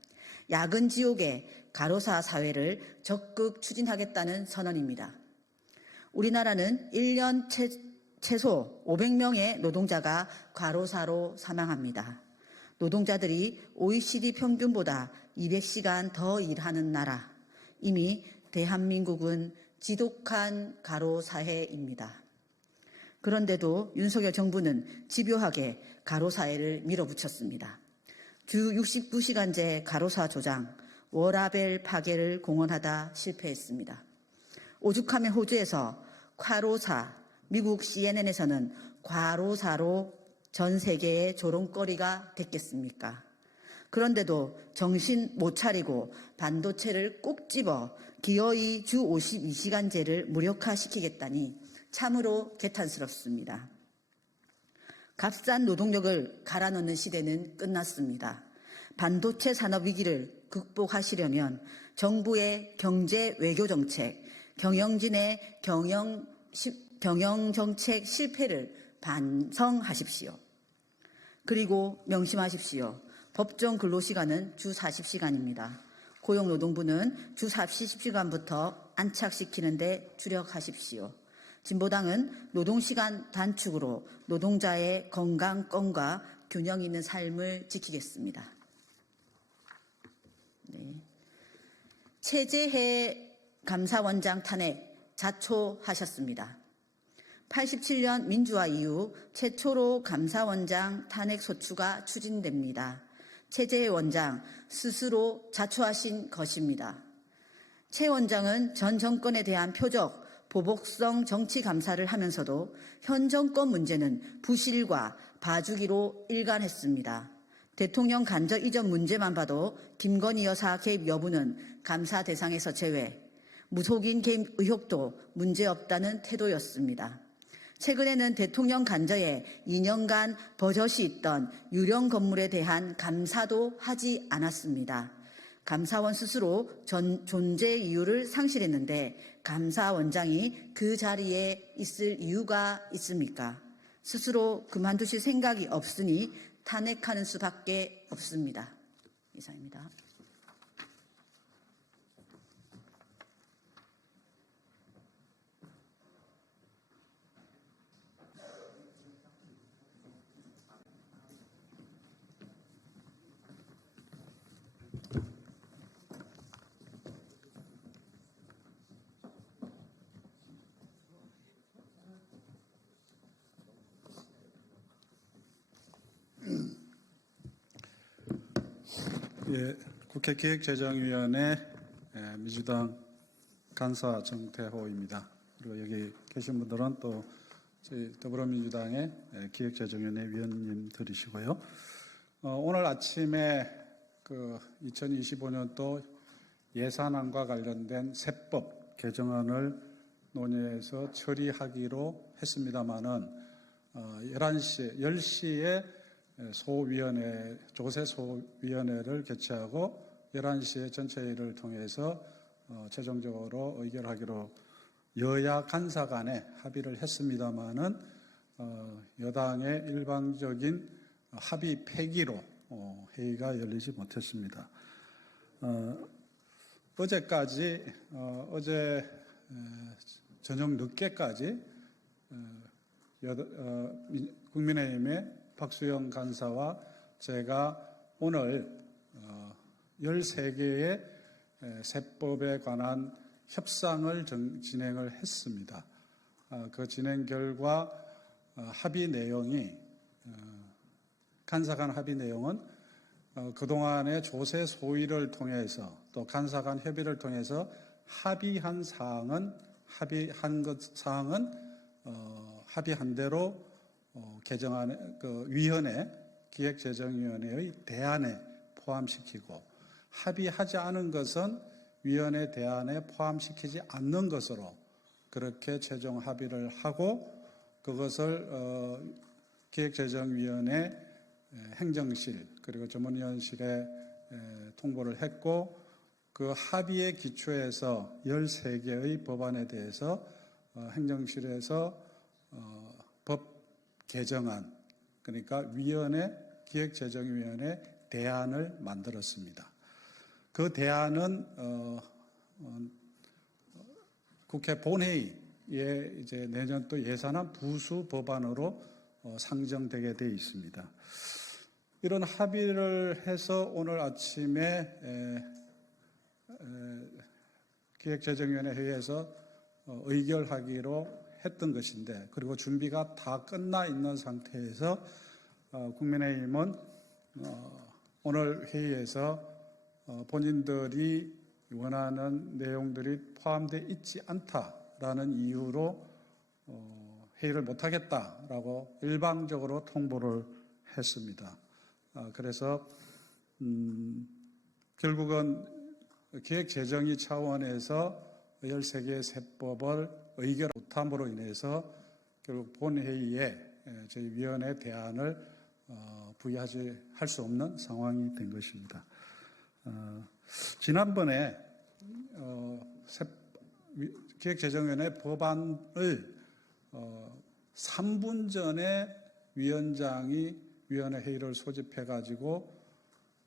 야근 지옥의 과로사 사회를 적극 추진하겠다는 선언입니다. 우리나라는 1년 최소 500명의 노동자가 과로사로 사망합니다. 노동자들이 OECD 평균보다 200시간 더 일하는 나라. 이미 대한민국은 지독한 과로사회입니다. 그런데도 윤석열 정부는 집요하게 과로사회를 밀어붙였습니다. 주 69시간제 과로사 조장, 워라밸 파괴를 공언하다 실패했습니다. 오죽하면 호주에서 과로사, 미국 CNN에서는 과로사로 전 세계의 조롱거리가 됐겠습니까? 그런데도 정신 못 차리고 반도체를 꼭 집어 기어이 주 52시간제를 무력화시키겠다니 참으로 개탄스럽습니다. 값싼 노동력을 갈아넣는 시대는 끝났습니다. 반도체 산업 위기를 극복하시려면 정부의 경제 외교 정책, 경영진의 경영 정책 실패를 반성하십시오. 그리고 명심하십시오. 법정 근로시간은 주 40시간입니다. 고용노동부는 주 40시간부터 안착시키는 데 주력하십시오. 진보당은 노동시간 단축으로 노동자의 건강권과 균형 있는 삶을 지키겠습니다. 네. 최재해 감사원장 탄핵 자초하셨습니다. 87년 민주화 이후 최초로 감사원장 탄핵 소추가 추진됩니다. 최재해 원장 스스로 자초하신 것입니다. 최 원장은 전 정권에 대한 표적, 보복성 정치 감사를 하면서도 현 정권 문제는 부실과 봐주기로 일관했습니다. 대통령 간접 이전 문제만 봐도 김건희 여사 개입 여부는 감사 대상에서 제외, 무속인 개입 의혹도 문제없다는 태도였습니다. 최근에는 대통령 간저에 2년간 버젓이 있던 유령 건물에 대한 감사도 하지 않았습니다. 감사원 스스로 존재 이유를 상실했는데 감사원장이 그 자리에 있을 이유가 있습니까? 스스로 그만두실 생각이 없으니 탄핵하는 수밖에 없습니다. 이상입니다. 예, 국회 기획재정위원회 민주당 간사 정태호입니다. 그리고 여기 계신 분들은 또 저희 더불어민주당의 기획재정위원회 위원님들이시고요. 오늘 아침에 2025년도 예산안과 관련된 세법 개정안을 논의해서 처리하기로 했습니다마는 10시에 조세소위원회를 개최하고 11시에 전체회의를 통해서 최종적으로 의결하기로 여야 간사 간에 합의를 했습니다마는 여당의 일방적인 합의 폐기로 회의가 열리지 못했습니다. 어제까지 어제 저녁 늦게까지 국민의힘의 박수영 간사와 제가 오늘 13개의 세법에 관한 협상을 진행을 했습니다. 그 진행 결과 합의 내용이 간사 간 합의 내용은 그동안의 조세 소위를 통해서 또 간사 간 협의를 통해서 합의한 사항은 합의한 대로 개정안 위원회 기획재정위원회의 대안에 포함시키고 합의하지 않은 것은 위원회 대안에 포함시키지 않는 것으로 그렇게 최종 합의를 하고 그것을 기획재정위원회 행정실 그리고 전문위원실에 통보를 했고 그 합의에 기초해서 13개의 법안에 대해서 행정실에서 법 개정안 그러니까 기획재정위원회 대안을 만들었습니다. 그 대안은 국회 본회의에 이제 내년도 예산안 부수 법안으로 상정되게 되어 있습니다. 이런 합의를 해서 오늘 아침에 기획재정위원회 회의에서 의결하기로 했던 것인데 그리고 준비가 다 끝나 있는 상태에서 국민의힘은 오늘 회의에서 본인들이 원하는 내용들이 포함되어 있지 않다라는 이유로 회의를 못하겠다라고 일방적으로 통보를 했습니다. 그래서 결국은 기획재정위 차원에서 13개의 세법을 의결 못함으로 인해서 결국 본회의에 저희 위원회 대안을 할 수 없는 상황이 된 것입니다. 지난번에 기획재정위원회 법안을 3분 전에 위원장이 위원회 회의를 소집해가지고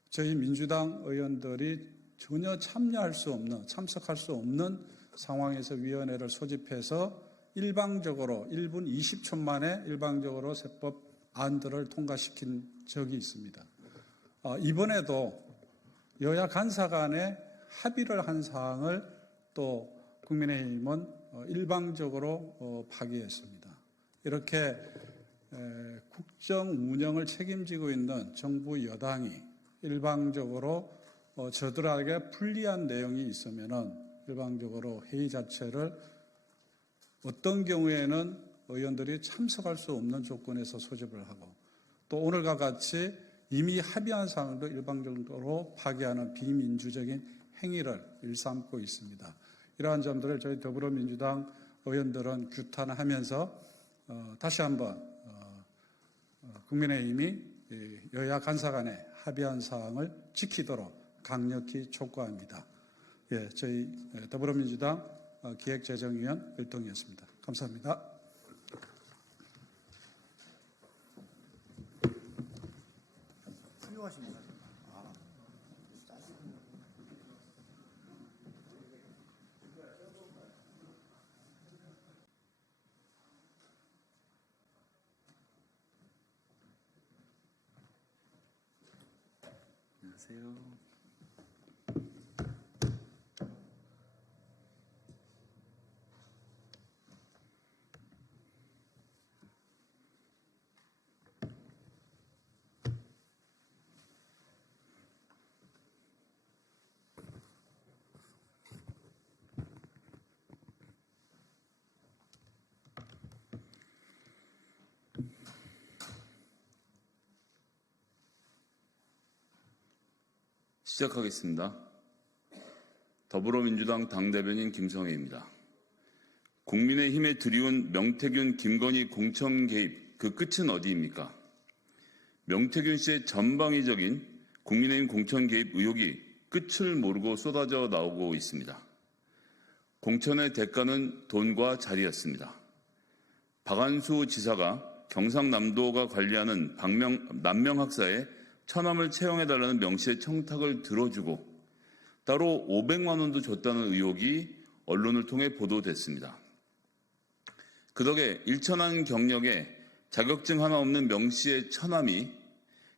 저희 민주당 의원들이 전혀 참석할 수 없는 상황에서 위원회를 소집해서 일방적으로 1분 20초 만에 일방적으로 세법 안들을 통과시킨 적이 있습니다. 이번에도 여야 간사 간에 합의를 한 사항을 또 국민의힘은 일방적으로 파기했습니다. 이렇게 국정 운영을 책임지고 있는 정부 여당이 일방적으로 저들에게 불리한 내용이 있으면은 일방적으로 회의 자체를 어떤 경우에는 의원들이 참석할 수 없는 조건에서 소집을 하고 또 오늘과 같이 이미 합의한 사항도 일방적으로 파기하는 비민주적인 행위를 일삼고 있습니다. 이러한 점들을 저희 더불어민주당 의원들은 규탄하면서 다시 한번 국민의힘이 여야 간사 간에 합의한 사항을 지키도록 강력히 촉구합니다. 예, 저희 더불어민주당 기획재정위원 일동이었습니다. 감사합니다. 안녕하세요. 시작하겠습니다. 더불어민주당 당대변인 김성애입니다. 국민의힘에 들이온 명태균, 김건희 공천 개입, 그 끝은 어디입니까? 명태균 씨의 전방위적인 국민의힘 공천 개입 의혹이 끝을 모르고 쏟아져 나오고 있습니다. 공천의 대가는 돈과 자리였습니다. 박한수 지사가 경상남도가 관리하는 남명학사에 처남을 채용해달라는 명시의 청탁을 들어주고 따로 500만 원도 줬다는 의혹이 언론을 통해 보도됐습니다. 그 덕에 일천한 경력에 자격증 하나 없는 명시의 처남이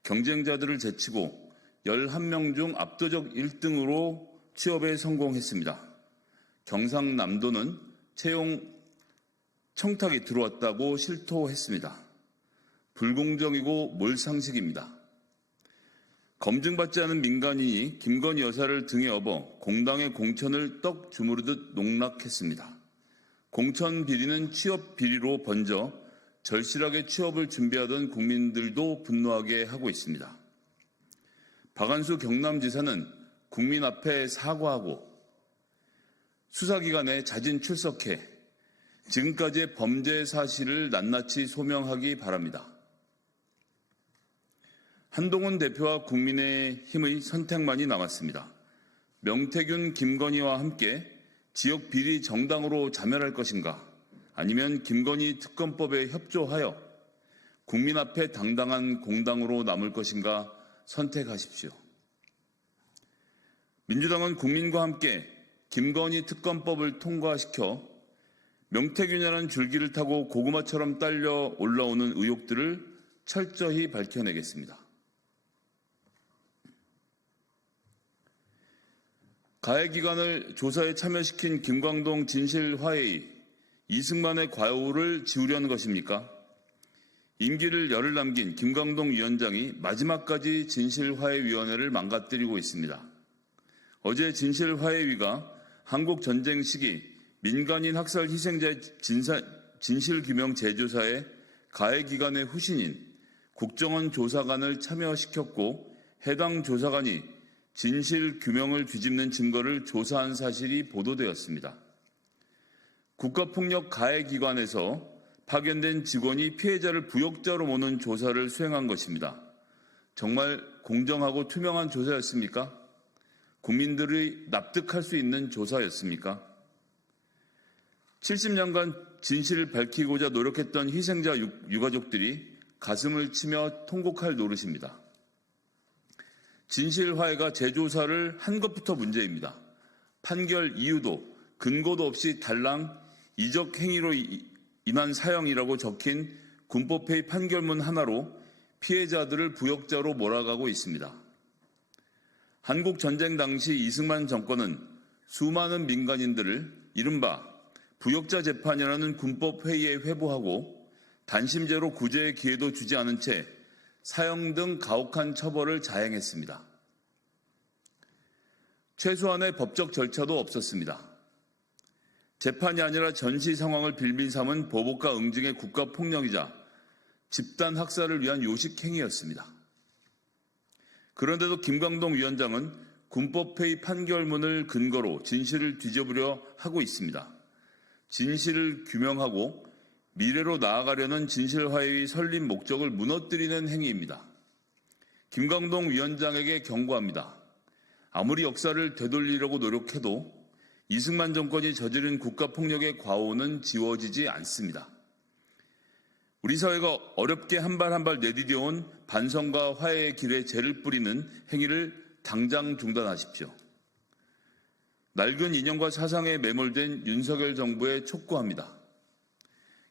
경쟁자들을 제치고 11명 중 압도적 1등으로 취업에 성공했습니다. 경상남도는 채용 청탁이 들어왔다고 실토했습니다. 불공정이고 몰상식입니다. 검증받지 않은 민간인이 김건희 여사를 등에 업어 공당의 공천을 떡 주무르듯 농락했습니다. 공천 비리는 취업 비리로 번져 절실하게 취업을 준비하던 국민들도 분노하게 하고 있습니다. 박한수 경남지사는 국민 앞에 사과하고 수사기관에 자진 출석해 지금까지의 범죄 사실을 낱낱이 소명하기 바랍니다. 한동훈 대표와 국민의힘의 선택만이 남았습니다. 명태균, 김건희와 함께 지역 비리 정당으로 자멸할 것인가, 아니면 김건희 특검법에 협조하여 국민 앞에 당당한 공당으로 남을 것인가 선택하십시오. 민주당은 국민과 함께 김건희 특검법을 통과시켜 명태균이라는 줄기를 타고 고구마처럼 딸려 올라오는 의혹들을 철저히 밝혀내겠습니다. 가해기관을 조사에 참여시킨 김광동 진실화해의 이승만의 과오를 지우려는 것입니까? 임기를 열흘 남긴 김광동 위원장이 마지막까지 진실화해위원회를 망가뜨리고 있습니다. 어제 진실화해위가 한국전쟁 시기 민간인 학살 희생자의 진실규명 재조사에 가해기관의 후신인 국정원 조사관을 참여시켰고 해당 조사관이 진실규명을 뒤집는 증거를 조사한 사실이 보도되었습니다. 국가폭력 가해기관에서 파견된 직원이 피해자를 부역자로 모는 조사를 수행한 것입니다. 정말 공정하고 투명한 조사였습니까? 국민들이 납득할 수 있는 조사였습니까? 70년간 진실을 밝히고자 노력했던 희생자 유가족들이 가슴을 치며 통곡할 노릇입니다. 진실화해가 재조사를 한 것부터 문제입니다. 판결 이유도 근거도 없이 달랑 이적 행위로 인한 사형이라고 적힌 군법회의 판결문 하나로 피해자들을 부역자로 몰아가고 있습니다. 한국전쟁 당시 이승만 정권은 수많은 민간인들을 이른바 부역자 재판이라는 군법회의에 회부하고 단심제로 구제의 기회도 주지 않은 채 사형 등 가혹한 처벌을 자행했습니다. 최소한의 법적 절차도 없었습니다. 재판이 아니라 전시 상황을 빌민 삼은 보복과 응징의 국가폭력이자 집단 학살을 위한 요식행위였습니다. 그런데도 김광동 위원장은 군법회의 판결문을 근거로 진실을 뒤집으려 하고 있습니다. 진실을 규명하고 미래로 나아가려는 진실화해의 설립 목적을 무너뜨리는 행위입니다. 김광동 위원장에게 경고합니다. 아무리 역사를 되돌리려고 노력해도 이승만 정권이 저지른 국가폭력의 과오는 지워지지 않습니다. 우리 사회가 어렵게 한 발 한 발 내디뎌온 반성과 화해의 길에 재를 뿌리는 행위를 당장 중단하십시오. 낡은 인연과 사상에 매몰된 윤석열 정부에 촉구합니다.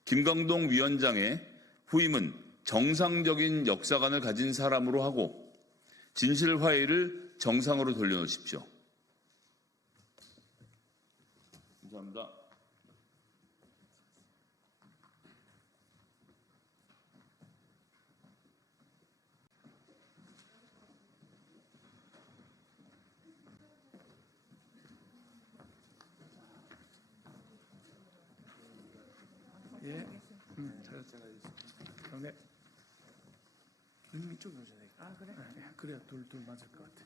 김광동 위원장의 후임은 정상적인 역사관을 가진 사람으로 하고 진실화해를 정상으로 돌려놓으십시오. 감사합니다. 예. 네. 이쪽 오셔야 돼. 아, 그래? 네, 그래야 둘 맞을 것 같아.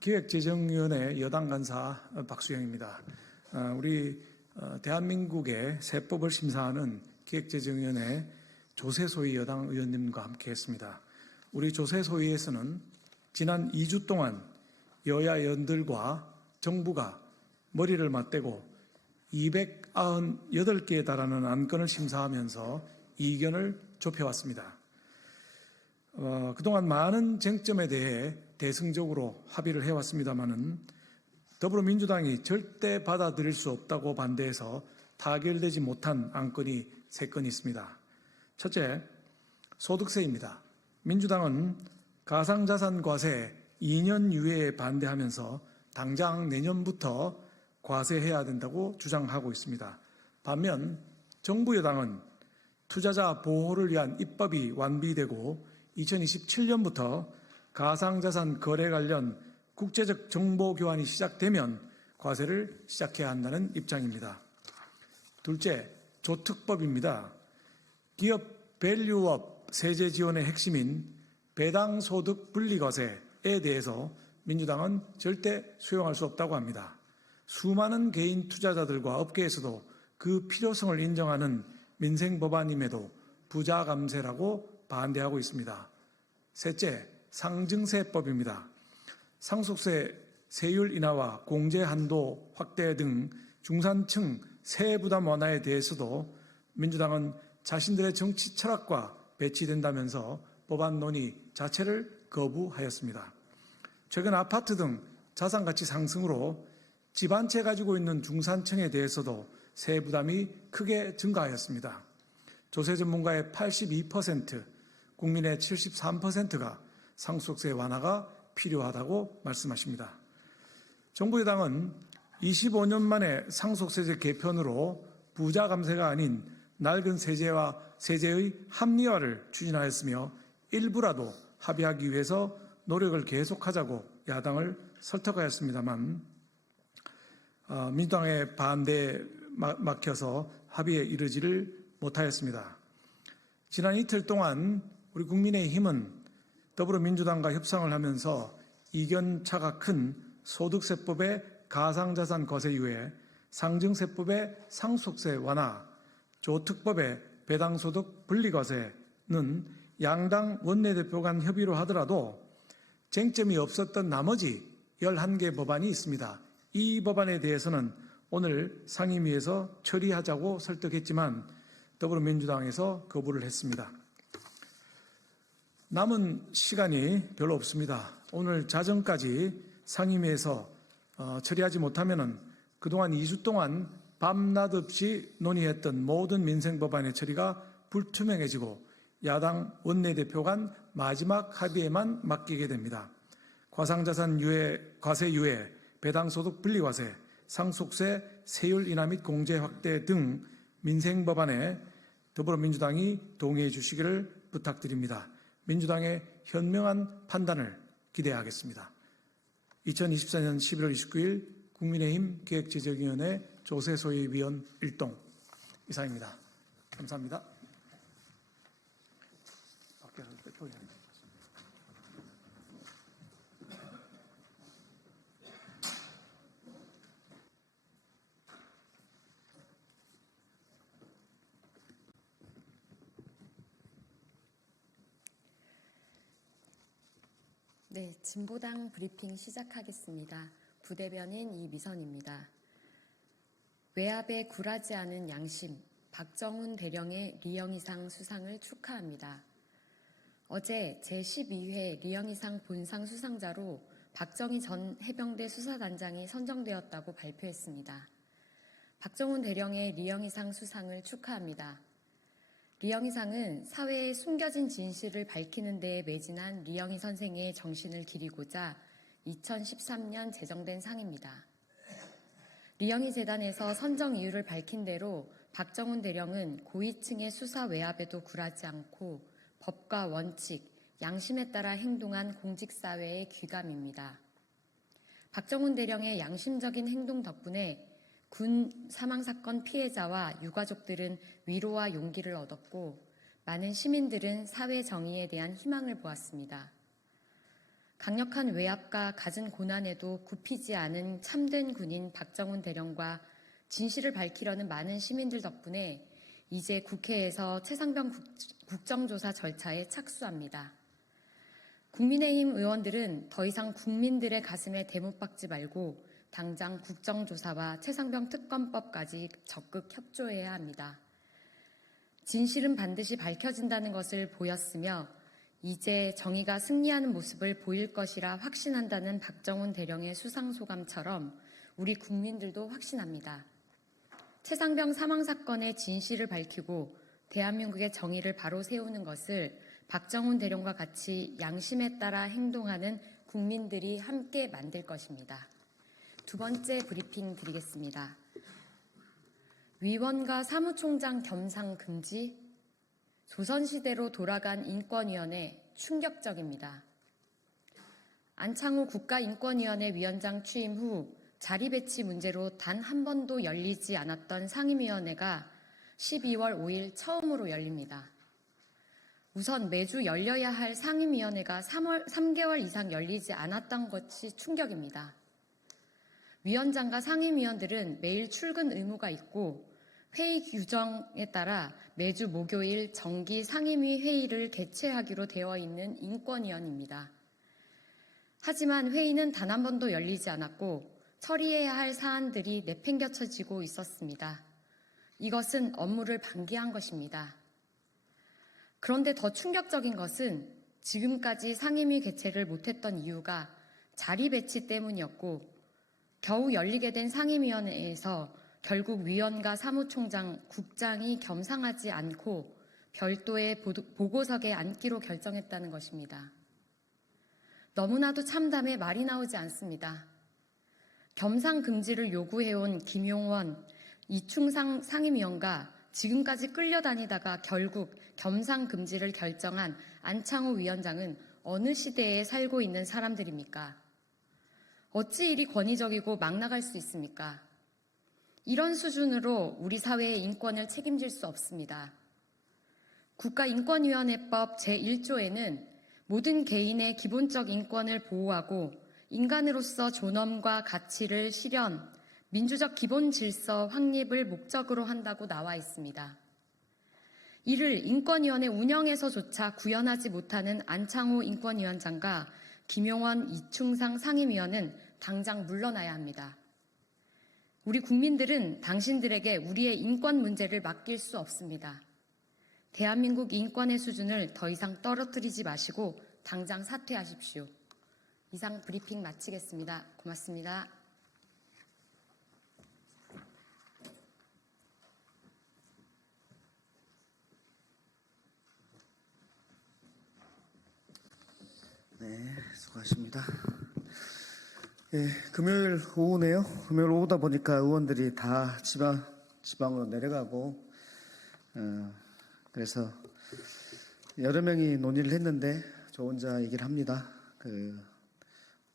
기획재정위원회 여당 간사 박수영입니다. 우리 대한민국의 세법을 심사하는 기획재정위원회 조세소위 여당 의원님과 함께했습니다. 우리 조세소위에서는 지난 2주 동안 여야 의원들과 정부가 머리를 맞대고 298개에 달하는 안건을 심사하면서 이견을 좁혀왔습니다. 그동안 많은 쟁점에 대해 대승적으로 합의를 해왔습니다마는 더불어민주당이 절대 받아들일 수 없다고 반대해서 타결되지 못한 안건이 3건이 있습니다. 첫째, 소득세입니다. 민주당은 가상자산과세 2년 유예에 반대하면서 당장 내년부터 과세해야 된다고 주장하고 있습니다. 반면 정부 여당은 투자자 보호를 위한 입법이 완비되고 2027년부터 가상자산 거래 관련 국제적 정보 교환이 시작되면 과세를 시작해야 한다는 입장입니다. 둘째, 조특법입니다. 기업 밸류업 세제 지원의 핵심인 배당소득 분리과세에 대해서 민주당은 절대 수용할 수 없다고 합니다. 수많은 개인 투자자들과 업계에서도 그 필요성을 인정하는 민생 법안임에도 부자 감세라고 반대하고 있습니다. 셋째, 상증세법입니다. 상속세 세율 인하와 공제 한도 확대 등 중산층 세부 부담 완화에 대해서도 민주당은 자신들의 정치 철학과 배치된다면서 법안 논의 자체를 거부하였습니다. 최근 아파트 등 자산가치 상승으로 집 한 채 가지고 있는 중산층에 대해서도 세 부담이 크게 증가하였습니다. 조세 전문가의 82%, 국민의 73%가 상속세 완화가 필요하다고 말씀하십니다. 정부 여당은 25년 만에 상속세제 개편으로 부자 감세가 아닌 낡은 세제의 합리화를 추진하였으며 일부라도 합의하기 위해서 노력을 계속하자고 야당을 설득하였습니다만 민주당의 반대에 막혀서 합의에 이르지를 못하였습니다. 지난 이틀 동안 우리 국민의힘은 더불어민주당과 협상을 하면서 이견차가 큰 소득세법의 가상자산 거세 유예, 상증세법의 상속세 완화, 조특법의 배당소득 분리과세는 양당 원내대표 간 협의로 하더라도 쟁점이 없었던 나머지 11개 법안이 있습니다. 이 법안에 대해서는 오늘 상임위에서 처리하자고 설득했지만 더불어민주당에서 거부를 했습니다. 남은 시간이 별로 없습니다. 오늘 자정까지 상임위에서 처리하지 못하면 그동안 2주 동안 밤낮 없이 논의했던 모든 민생 법안의 처리가 불투명해지고 야당 원내대표 간 마지막 합의에만 맡기게 됩니다. 과상자산 과세 유예, 배당소득 분리과세, 상속세 세율 인하 및 공제 확대 등 민생 법안에 더불어민주당이 동의해 주시기를 부탁드립니다. 민주당의 현명한 판단을 기대하겠습니다. 2024년 11월 29일 국민의힘 기획재정위원회 조세소위위원 1동 이상입니다. 감사합니다. 네, 진보당 브리핑 시작하겠습니다. 부대변인 이미선입니다. 외압에 굴하지 않은 양심, 박정훈 대령의 리영이상 수상을 축하합니다. 어제 제12회 리영이상 본상 수상자로 박정희 전 해병대 수사단장이 선정되었다고 발표했습니다. 박정훈 대령의 리영이상 수상을 축하합니다. 리영이상은 사회의 숨겨진 진실을 밝히는 데에 매진한 리영이 선생의 정신을 기리고자 2013년 제정된 상입니다. 리영이 재단에서 선정 이유를 밝힌 대로 박정훈 대령은 고위층의 수사 외압에도 굴하지 않고 법과 원칙, 양심에 따라 행동한 공직사회의 귀감입니다. 박정훈 대령의 양심적인 행동 덕분에 군 사망사건 피해자와 유가족들은 위로와 용기를 얻었고 많은 시민들은 사회 정의에 대한 희망을 보았습니다. 강력한 외압과 갖은 고난에도 굽히지 않은 참된 군인 박정훈 대령과 진실을 밝히려는 많은 시민들 덕분에 이제 국회에서 최상병 국정조사 절차에 착수합니다. 국민의힘 의원들은 더 이상 국민들의 가슴에 대못 박지 말고 당장 국정조사와 최상병 특검법까지 적극 협조해야 합니다. 진실은 반드시 밝혀진다는 것을 보였으며 이제 정의가 승리하는 모습을 보일 것이라 확신한다는 박정훈 대령의 수상소감처럼 우리 국민들도 확신합니다. 최상병 사망사건의 진실을 밝히고 대한민국의 정의를 바로 세우는 것을 박정훈 대령과 같이 양심에 따라 행동하는 국민들이 함께 만들 것입니다. 두 번째 브리핑 드리겠습니다. 위원과 사무총장 겸상 금지, 조선시대로 돌아간 인권위원회 충격적입니다. 안창호 국가인권위원회 위원장 취임 후 자리 배치 문제로 단 한 번도 열리지 않았던 상임위원회가 12월 5일 처음으로 열립니다. 우선 매주 열려야 할 상임위원회가 3개월 이상 열리지 않았던 것이 충격입니다. 위원장과 상임위원들은 매일 출근 의무가 있고 회의 규정에 따라 매주 목요일 정기 상임위 회의를 개최하기로 되어 있는 인권위원입니다. 하지만 회의는 단 한 번도 열리지 않았고 처리해야 할 사안들이 내팽겨쳐지고 있었습니다. 이것은 업무를 방기한 것입니다. 그런데 더 충격적인 것은 지금까지 상임위 개최를 못했던 이유가 자리 배치 때문이었고 겨우 열리게 된 상임위원회에서 결국 위원과 사무총장, 국장이 겸상하지 않고 별도의 보고석에 앉기로 결정했다는 것입니다. 너무나도 참담해 말이 나오지 않습니다. 겸상 금지를 요구해온 김용원, 이충상 상임위원과 지금까지 끌려다니다가 결국 겸상 금지를 결정한 안창호 위원장은 어느 시대에 살고 있는 사람들입니까? 어찌 이리 권위적이고 막 나갈 수 있습니까? 이런 수준으로 우리 사회의 인권을 책임질 수 없습니다. 국가인권위원회법 제1조에는 모든 개인의 기본적 인권을 보호하고 인간으로서 존엄과 가치를 실현, 민주적 기본 질서 확립을 목적으로 한다고 나와 있습니다. 이를 인권위원회 운영에서조차 구현하지 못하는 안창호 인권위원장과 김용원, 이충상 상임위원은 당장 물러나야 합니다. 우리 국민들은 당신들에게 우리의 인권 문제를 맡길 수 없습니다. 대한민국 인권의 수준을 더 이상 떨어뜨리지 마시고 당장 사퇴하십시오. 이상 브리핑 마치겠습니다. 고맙습니다. 네, 수고하십니다. 예, 금요일 오후네요. 금요일 오후다 보니까 의원들이 다 지방으로 내려가고, 그래서 여러 명이 논의를 했는데 저 혼자 얘기를 합니다.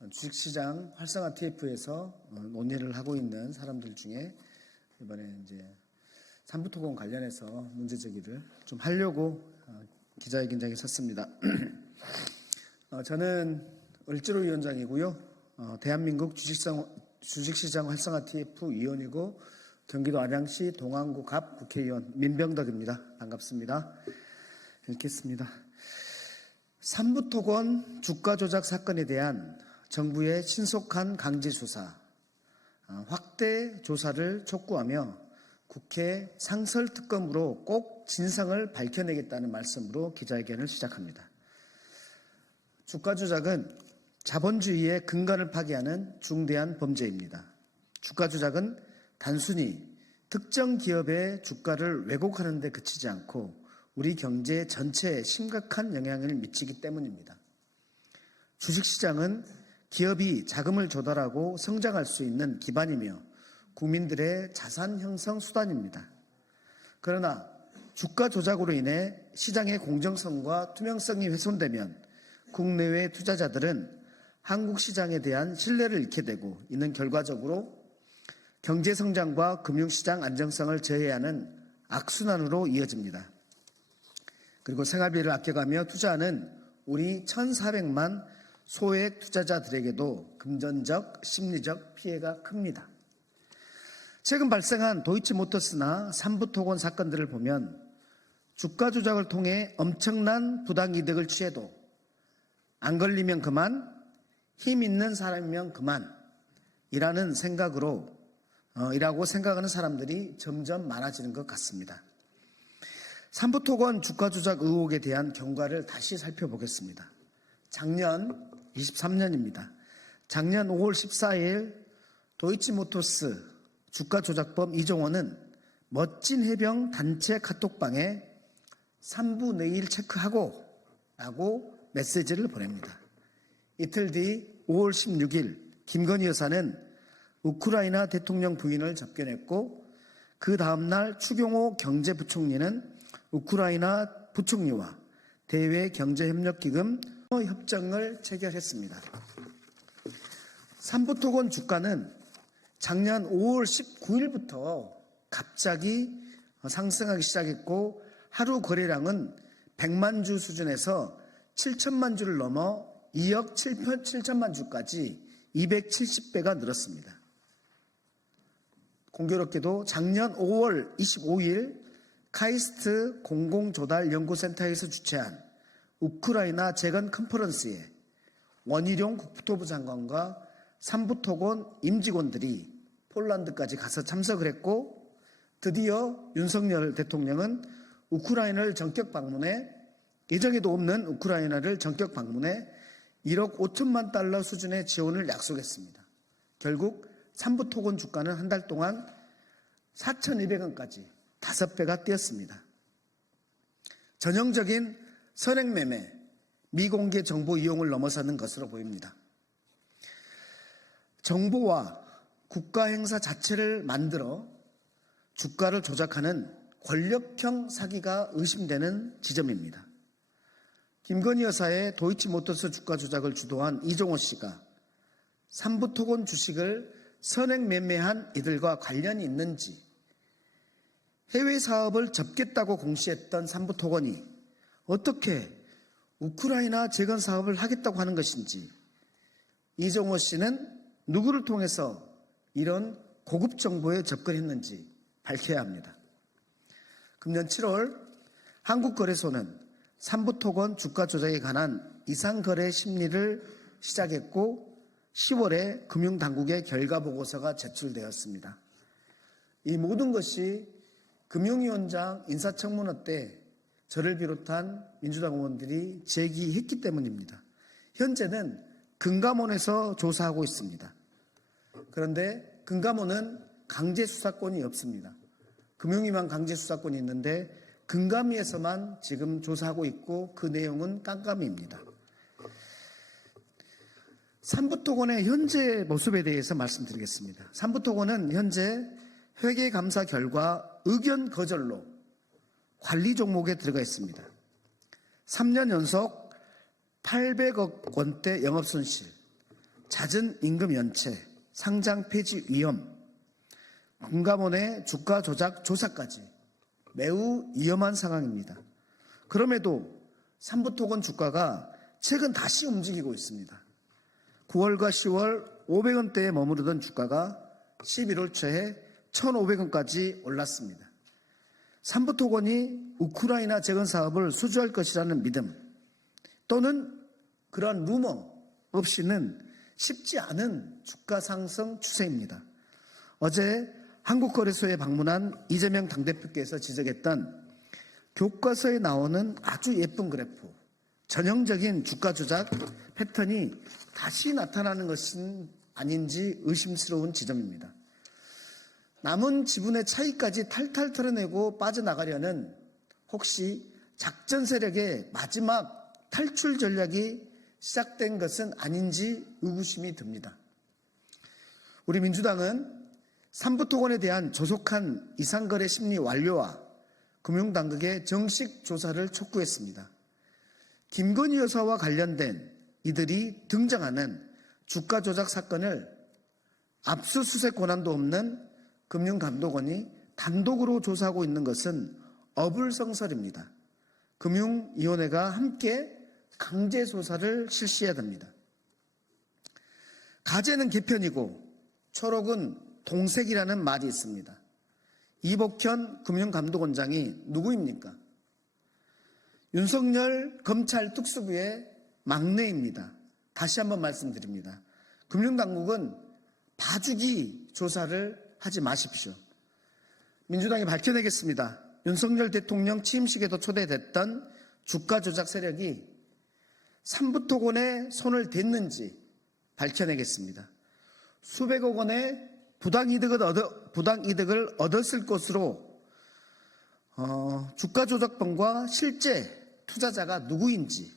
주식시장 활성화 TF에서 논의를 하고 있는 사람들 중에 이번에 이제 삼부토건 관련해서 문제 제기를 좀 하려고 기자회견장에 섰습니다. 저는 을지로 위원장이고요. 대한민국 주식시장 활성화 TF 위원이고 경기도 안양시 동안구 갑 국회의원 민병덕입니다. 반갑습니다. 읽겠습니다. 삼부토건 주가 조작 사건에 대한 정부의 신속한 강제 수사, 확대 조사를 촉구하며 국회 상설특검으로 꼭 진상을 밝혀내겠다는 말씀으로 기자회견을 시작합니다. 주가 조작은 자본주의의 근간을 파괴하는 중대한 범죄입니다. 주가 조작은 단순히 특정 기업의 주가를 왜곡하는 데 그치지 않고 우리 경제 전체에 심각한 영향을 미치기 때문입니다. 주식시장은 기업이 자금을 조달하고 성장할 수 있는 기반이며 국민들의 자산 형성 수단입니다. 그러나 주가 조작으로 인해 시장의 공정성과 투명성이 훼손되면 국내외 투자자들은 한국 시장에 대한 신뢰를 잃게 되고 이는 결과적으로 경제 성장과 금융시장 안정성을 저해하는 악순환으로 이어집니다. 그리고 생활비를 아껴가며 투자하는 우리 1,400만 소액 투자자들에게도 금전적, 심리적 피해가 큽니다. 최근 발생한 도이치모터스나 삼부토건 사건들을 보면 주가 조작을 통해 엄청난 부당이득을 취해도 안 걸리면 그만, 힘 있는 사람이면 그만 이라고 생각하는 사람들이 점점 많아지는 것 같습니다. 삼부토건 주가 조작 의혹에 대한 경과를 다시 살펴보겠습니다. 작년 23년입니다. 작년 5월 14일 도이치모터스 주가 조작범 이종원은 멋진 해병 단체 카톡방에 3부 내일 체크하고 라고 메시지를 보냅니다. 이틀 뒤 5월 16일 김건희 여사는 우크라이나 대통령 부인을 접견했고 그 다음날 추경호 경제부총리는 우크라이나 부총리와 대외경제협력기금 협정을 체결했습니다. 삼부토건 주가는 작년 5월 19일부터 갑자기 상승하기 시작했고 하루 거래량은 100만 주 수준에서 7천만 주를 넘어 2억 7천만 주까지 270배가 늘었습니다. 공교롭게도 작년 5월 25일 카이스트 공공조달연구센터에서 주최한 우크라이나 재건 컨퍼런스에 원희룡 국토부 장관과 삼부토건 임직원들이 폴란드까지 가서 참석을 했고 드디어 윤석열 대통령은 우크라이나를 전격 방문해 예정에도 없는 우크라이나를 전격 방문해 1억 5천만 달러 수준의 지원을 약속했습니다. 결국 삼부토건 주가는 한 달 동안 4,200원까지 5배가 뛰었습니다. 전형적인 선행매매, 미공개 정보 이용을 넘어서는 것으로 보입니다. 정보와 국가 행사 자체를 만들어 주가를 조작하는 권력형 사기가 의심되는 지점입니다. 김건희 여사의 도이치모터스 주가 조작을 주도한 이종호 씨가 삼부토건 주식을 선행 매매한 이들과 관련이 있는지, 해외 사업을 접겠다고 공시했던 삼부토건이 어떻게 우크라이나 재건 사업을 하겠다고 하는 것인지, 이종호 씨는 누구를 통해서 이런 고급 정보에 접근했는지 밝혀야 합니다. 금년 7월 한국거래소는 삼부토건 주가 조작에 관한 이상거래 심리를 시작했고 10월에 금융당국의 결과보고서가 제출되었습니다. 이 모든 것이 금융위원장 인사청문회 때 저를 비롯한 민주당 의원들이 제기했기 때문입니다. 현재는 금감원에서 조사하고 있습니다. 그런데 금감원은 강제수사권이 없습니다. 금융위만 강제수사권이 있는데 금감위에서만 지금 조사하고 있고 그 내용은 깜깜이입니다. 삼부토건의 현재 모습에 대해서 말씀드리겠습니다. 삼부토건은 현재 회계감사 결과 의견 거절로 관리 종목에 들어가 있습니다. 3년 연속 800억 원대 영업손실, 잦은 임금 연체, 상장 폐지 위험, 금감원의 주가 조작 조사까지 매우 위험한 상황입니다. 그럼에도 삼부토건 주가가 최근 다시 움직이고 있습니다. 9월과 10월 500원대에 머무르던 주가가 11월 초에 1,500원까지 올랐습니다. 삼부토건이 우크라이나 재건 사업을 수주할 것이라는 믿음 또는 그런 루머 없이는 쉽지 않은 주가 상승 추세입니다. 어제 한국거래소에 방문한 이재명 당대표께서 지적했던 교과서에 나오는 아주 예쁜 그래프, 전형적인 주가 조작 패턴이 다시 나타나는 것은 아닌지 의심스러운 지점입니다. 남은 지분의 차이까지 탈탈 털어내고 빠져나가려는 혹시 작전 세력의 마지막 탈출 전략이 시작된 것은 아닌지 의구심이 듭니다. 우리 민주당은 삼부토건에 대한 조속한 이상거래 심리 완료와 금융당국의 정식 조사를 촉구했습니다. 김건희 여사와 관련된 이들이 등장하는 주가 조작 사건을 압수수색 권한도 없는 금융감독원이 단독으로 조사하고 있는 것은 어불성설입니다. 금융위원회가 함께 강제 조사를 실시해야 됩니다. 가재는 개편이고 초록은 동색이라는 말이 있습니다. 이복현 금융감독원장이 누구입니까? 윤석열 검찰 특수부의 막내입니다. 다시 한번 말씀드립니다. 금융당국은 봐주기 조사를 하지 마십시오. 민주당이 밝혀내겠습니다. 윤석열 대통령 취임식에도 초대됐던 주가 조작 세력이 삼부토건에 손을 댔는지 밝혀내겠습니다. 수백억 원의 부당이득을 얻었을 것으로 주가 조작범과 실제 투자자가 누구인지,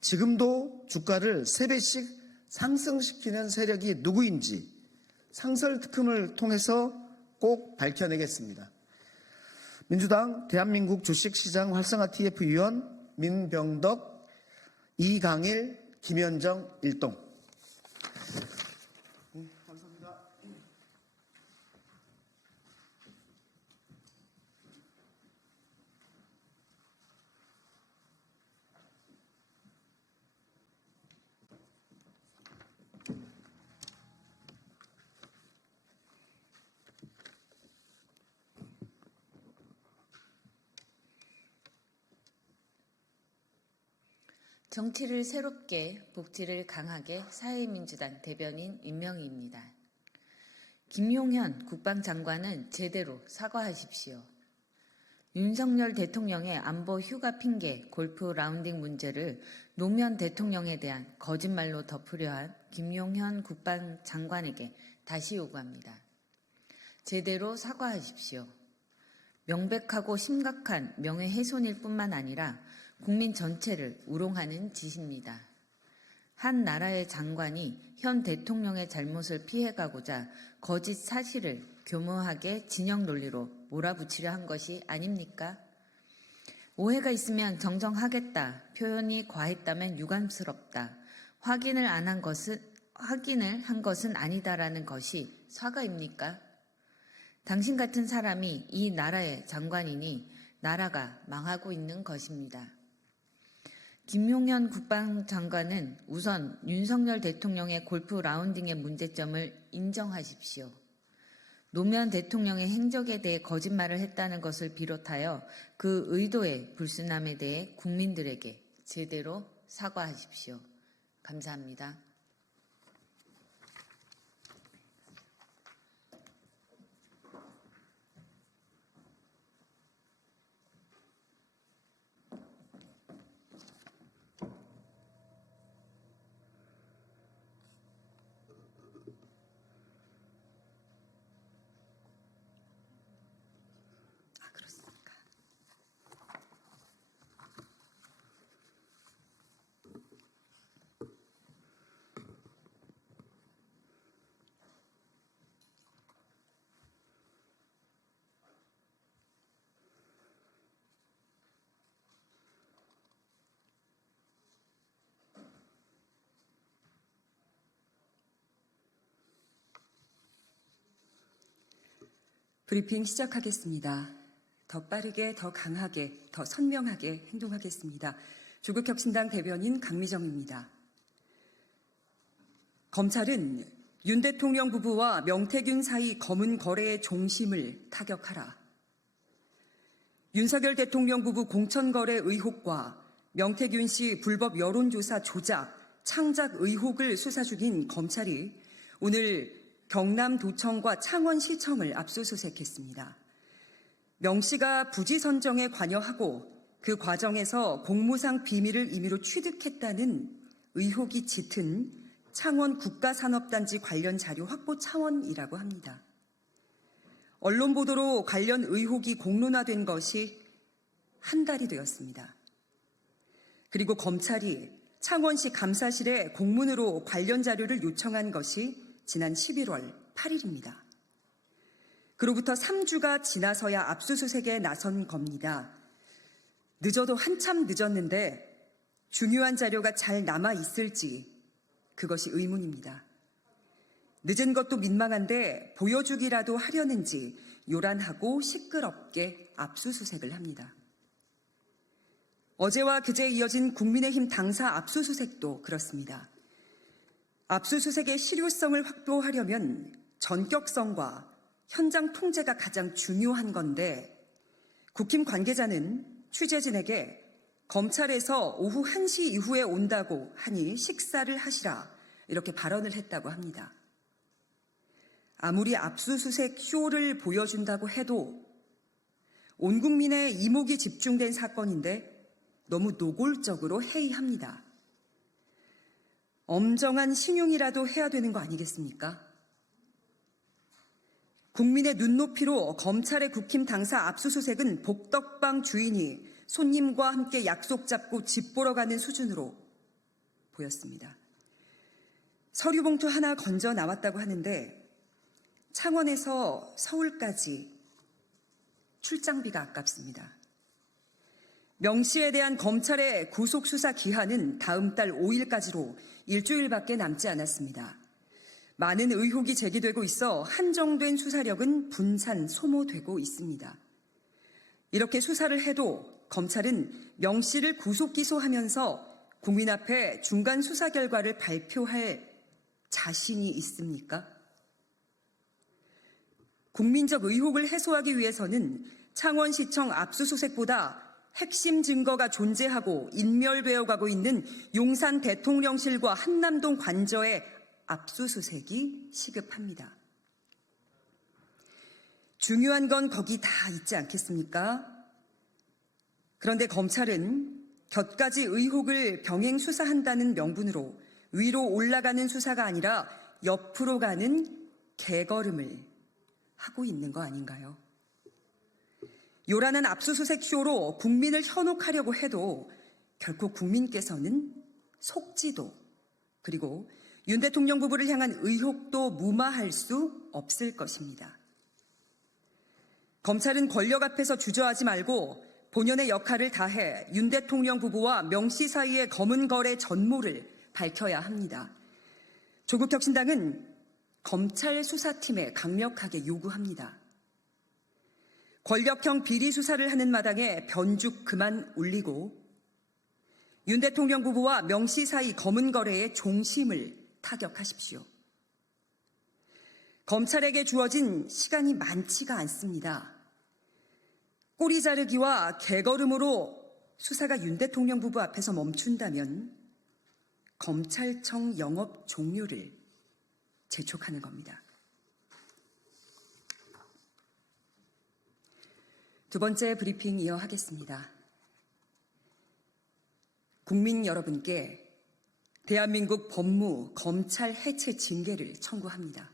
지금도 주가를 3배씩 상승시키는 세력이 누구인지 상설특검을 통해서 꼭 밝혀내겠습니다. 민주당 대한민국 주식시장 활성화 TF위원 민병덕, 이강일, 김현정, 일동. 정치를 새롭게, 복지를 강하게 사회민주당 대변인 임명희입니다. 김용현 국방장관은 제대로 사과하십시오. 윤석열 대통령의 안보 휴가 핑계 골프 라운딩 문제를 노무현 대통령에 대한 거짓말로 덮으려 한 김용현 국방장관에게 다시 요구합니다. 제대로 사과하십시오. 명백하고 심각한 명예훼손일 뿐만 아니라 국민 전체를 우롱하는 짓입니다. 한 나라의 장관이 현 대통령의 잘못을 피해가고자 거짓 사실을 교묘하게 진영 논리로 몰아붙이려 한 것이 아닙니까? 오해가 있으면 정정하겠다, 표현이 과했다면 유감스럽다, 확인을 한 것은 아니다라는 것이 사과입니까? 당신 같은 사람이 이 나라의 장관이니 나라가 망하고 있는 것입니다. 김용현 국방장관은 우선 윤석열 대통령의 골프 라운딩의 문제점을 인정하십시오. 노무현 대통령의 행적에 대해 거짓말을 했다는 것을 비롯하여 그 의도의 불순함에 대해 국민들에게 제대로 사과하십시오. 감사합니다. 브리핑 시작하겠습니다. 더 빠르게, 더 강하게, 더 선명하게 행동하겠습니다. 조국혁신당 대변인 강미정입니다. 검찰은 윤 대통령 부부와 명태균 사이 검은 거래의 종심을 타격하라. 윤석열 대통령 부부 공천거래 의혹과 명태균 씨 불법 여론조사 조작, 창작 의혹을 수사 중인 검찰이 오늘 경남도청과 창원시청을 압수수색했습니다. 명 씨가 부지 선정에 관여하고 그 과정에서 공무상 비밀을 임의로 취득했다는 의혹이 짙은 창원 국가산업단지 관련 자료 확보 차원이라고 합니다. 언론 보도로 관련 의혹이 공론화된 것이 한 달이 되었습니다. 그리고 검찰이 창원시 감사실에 공문으로 관련 자료를 요청한 것이 지난 11월 8일입니다. 그로부터 3주가 지나서야 압수수색에 나선 겁니다. 늦어도 한참 늦었는데 중요한 자료가 잘 남아 있을지 그것이 의문입니다. 늦은 것도 민망한데 보여주기라도 하려는지 요란하고 시끄럽게 압수수색을 합니다. 어제와 그제 이어진 국민의힘 당사 압수수색도 그렇습니다. 압수수색의 실효성을 확보하려면 전격성과 현장 통제가 가장 중요한 건데 국힘 관계자는 취재진에게 검찰에서 오후 1시 이후에 온다고 하니 식사를 하시라 이렇게 발언을 했다고 합니다. 아무리 압수수색 쇼를 보여준다고 해도 온 국민의 이목이 집중된 사건인데 너무 노골적으로 해이합니다. 엄정한 신용이라도 해야 되는 거 아니겠습니까? 국민의 눈높이로 검찰의 국힘 당사 압수수색은 복덕방 주인이 손님과 함께 약속 잡고 집 보러 가는 수준으로 보였습니다. 서류 봉투 하나 건져 나왔다고 하는데 창원에서 서울까지 출장비가 아깝습니다. 명 씨에 대한 검찰의 구속수사 기한은 다음 달 5일까지로 일주일밖에 남지 않았습니다. 많은 의혹이 제기되고 있어 한정된 수사력은 분산, 소모되고 있습니다. 이렇게 수사를 해도 검찰은 명 씨를 구속 기소하면서 국민 앞에 중간 수사 결과를 발표할 자신이 있습니까? 국민적 의혹을 해소하기 위해서는 창원시청 압수수색보다 핵심 증거가 존재하고 인멸되어 가고 있는 용산 대통령실과 한남동 관저의 압수수색이 시급합니다. 중요한 건 거기 다 있지 않겠습니까? 그런데 검찰은 곁가지 의혹을 병행 수사한다는 명분으로 위로 올라가는 수사가 아니라 옆으로 가는 개걸음을 하고 있는 거 아닌가요? 요란한 압수수색 쇼로 국민을 현혹하려고 해도 결코 국민께서는 속지도 그리고 윤 대통령 부부를 향한 의혹도 무마할 수 없을 것입니다. 검찰은 권력 앞에서 주저하지 말고 본연의 역할을 다해 윤 대통령 부부와 명 씨 사이의 검은 거래 전모를 밝혀야 합니다. 조국혁신당은 검찰 수사팀에 강력하게 요구합니다. 권력형 비리 수사를 하는 마당에 변죽 그만 올리고 윤 대통령 부부와 명 씨 사이 검은 거래의 종심을 타격하십시오. 검찰에게 주어진 시간이 많지가 않습니다. 꼬리 자르기와 개걸음으로 수사가 윤 대통령 부부 앞에서 멈춘다면 검찰청 영업 종료를 재촉하는 겁니다. 두 번째 브리핑 이어하겠습니다. 국민 여러분께 대한민국 법무, 검찰 해체 징계를 청구합니다.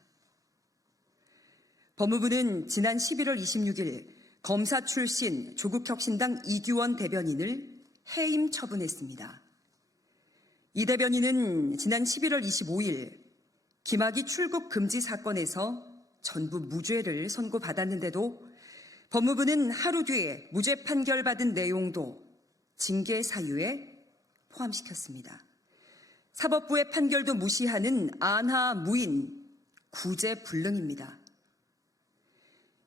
법무부는 지난 11월 26일 검사 출신 조국혁신당 이규원 대변인을 해임 처분했습니다. 이 대변인은 지난 11월 25일 김학의 출국 금지 사건에서 전부 무죄를 선고받았는데도 법무부는 하루 뒤에 무죄 판결받은 내용도 징계 사유에 포함시켰습니다. 사법부의 판결도 무시하는 안하무인 구제불능입니다.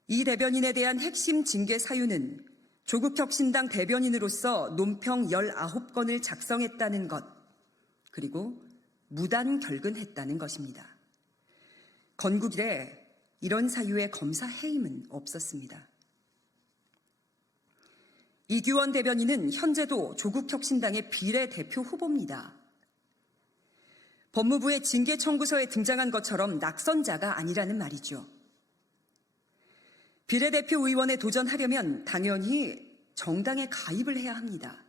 이 대변인에 대한 핵심 징계 사유는 조국혁신당 대변인으로서 논평 19건을 작성했다는 것, 그리고 무단 결근했다는 것입니다. 건국 이래 이런 사유의 검사 해임은 없었습니다. 이규원 대변인은 현재도 조국혁신당의 비례대표 후보입니다. 법무부의 징계 청구서에 등장한 것처럼 낙선자가 아니라는 말이죠. 비례대표 의원에 도전하려면 당연히 정당에 가입을 해야 합니다.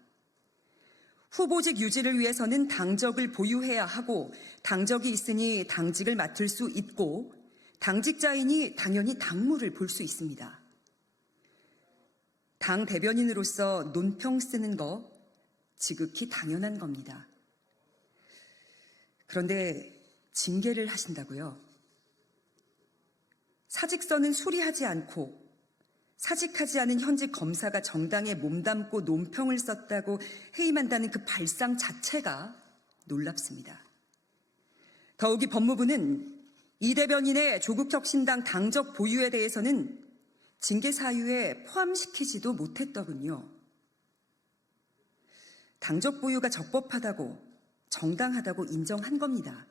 후보직 유지를 위해서는 당적을 보유해야 하고 당적이 있으니 당직을 맡을 수 있고 당직자이니 당연히 당무를 볼 수 있습니다. 당 대변인으로서 논평 쓰는 거 지극히 당연한 겁니다. 그런데 징계를 하신다고요? 사직서는 수리하지 않고 사직하지 않은 현직 검사가 정당에 몸담고 논평을 썼다고 해임한다는 그 발상 자체가 놀랍습니다. 더욱이 법무부는 이 대변인의 조국혁신당 당적 보유에 대해서는 징계 사유에 포함시키지도 못했더군요. 당적 보유가 적법하다고 정당하다고 인정한 겁니다.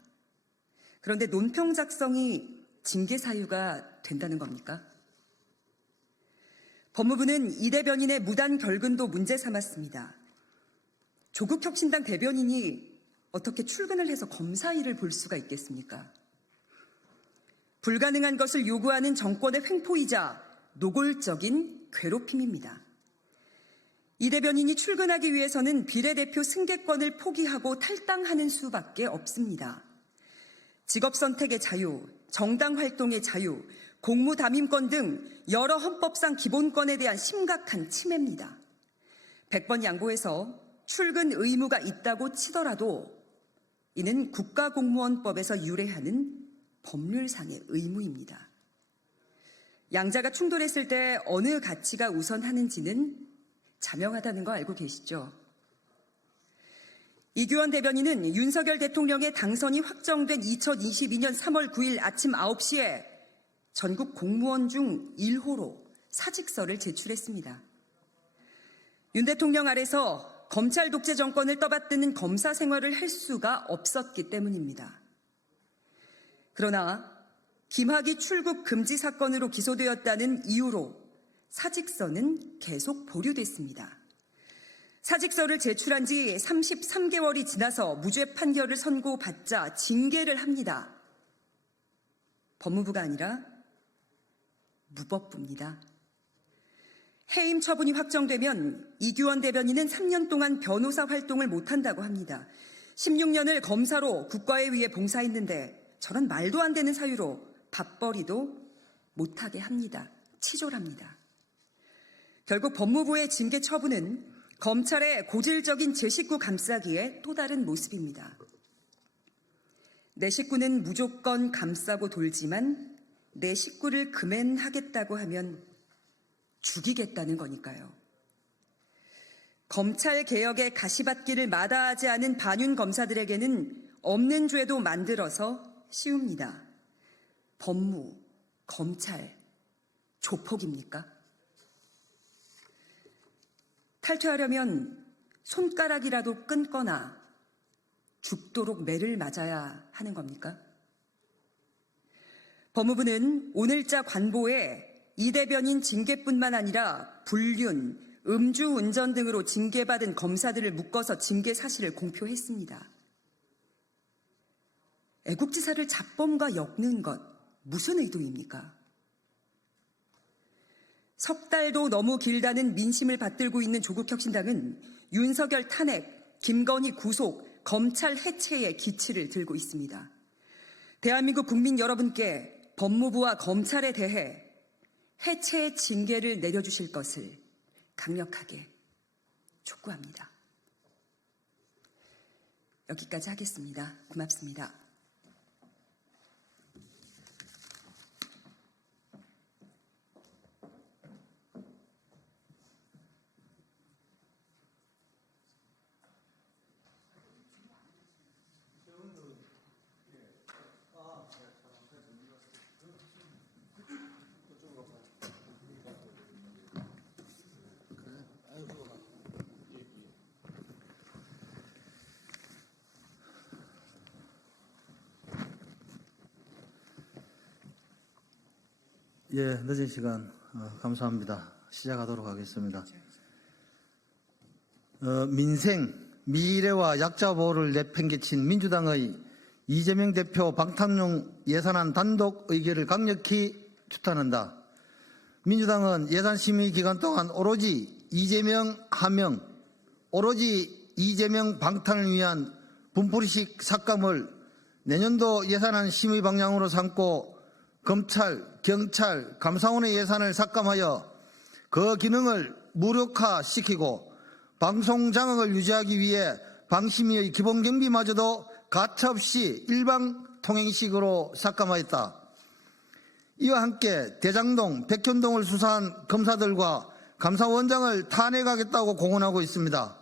그런데 논평 작성이 징계 사유가 된다는 겁니까? 법무부는 이 대변인의 무단 결근도 문제 삼았습니다. 조국혁신당 대변인이 어떻게 출근을 해서 검사 일을 볼 수가 있겠습니까? 불가능한 것을 요구하는 정권의 횡포이자 노골적인 괴롭힘입니다. 이 대변인이 출근하기 위해서는 비례대표 승계권을 포기하고 탈당하는 수밖에 없습니다. 직업 선택의 자유, 정당 활동의 자유, 공무 담임권 등 여러 헌법상 기본권에 대한 심각한 침해입니다. 100번 양보해서 출근 의무가 있다고 치더라도 이는 국가공무원법에서 유래하는 법률상의 의무입니다. 양자가 충돌했을 때 어느 가치가 우선하는지는 자명하다는 거 알고 계시죠? 이규원 대변인은 윤석열 대통령의 당선이 확정된 2022년 3월 9일 아침 9시에 전국 공무원 중 1호로 사직서를 제출했습니다. 윤 대통령 아래서 검찰 독재 정권을 떠받드는 검사 생활을 할 수가 없었기 때문입니다. 그러나 김학의 출국 금지 사건으로 기소되었다는 이유로 사직서는 계속 보류됐습니다. 사직서를 제출한 지 33개월이 지나서 무죄 판결을 선고받자 징계를 합니다. 법무부가 아니라 무법부입니다. 해임 처분이 확정되면 이규원 대변인은 3년 동안 변호사 활동을 못한다고 합니다. 16년을 검사로 국가에 위해 봉사했는데 저런 말도 안 되는 사유로 밥벌이도 못하게 합니다. 치졸합니다. 결국 법무부의 징계 처분은 검찰의 고질적인 제 식구 감싸기의 또 다른 모습입니다. 내 식구는 무조건 감싸고 돌지만 내 식구를 금연하겠다고 하면 죽이겠다는 거니까요. 검찰 개혁의 가시밭길을 마다하지 않은 반윤 검사들에게는 없는 죄도 만들어서 씌웁니다. 법무, 검찰, 조폭입니까? 탈퇴하려면 손가락이라도 끊거나 죽도록 매를 맞아야 하는 겁니까? 법무부는 오늘자 관보에 이 대변인 징계뿐만 아니라 불륜, 음주운전 등으로 징계받은 검사들을 묶어서 징계 사실을 공표했습니다. 애국지사를 잡범과 엮는 것, 무슨 의도입니까? 석 달도 너무 길다는 민심을 받들고 있는 조국혁신당은 윤석열 탄핵, 김건희 구속, 검찰 해체의 기치를 들고 있습니다. 대한민국 국민 여러분께 법무부와 검찰에 대해 해체의 징계를 내려주실 것을 강력하게 촉구합니다. 여기까지 하겠습니다. 고맙습니다. 예, 늦은 시간 감사합니다. 시작하도록 하겠습니다. 민생, 미래와 약자 보호를 내팽개친 민주당의 이재명 대표 방탄용 예산안 단독 의결을 강력히 추탄한다. 민주당은 예산심의 기간 동안 오로지 이재명 하명, 오로지 이재명 방탄을 위한 분풀이식 삭감을 내년도 예산안 심의 방향으로 삼고 검찰, 경찰, 감사원의 예산을 삭감하여 그 기능을 무력화시키고 방송 장악을 유지하기 위해 방심위의 기본 경비마저도 가차없이 일방 통행식으로 삭감하였다. 이와 함께 대장동, 백현동을 수사한 검사들과 감사원장을 탄핵하겠다고 공언하고 있습니다.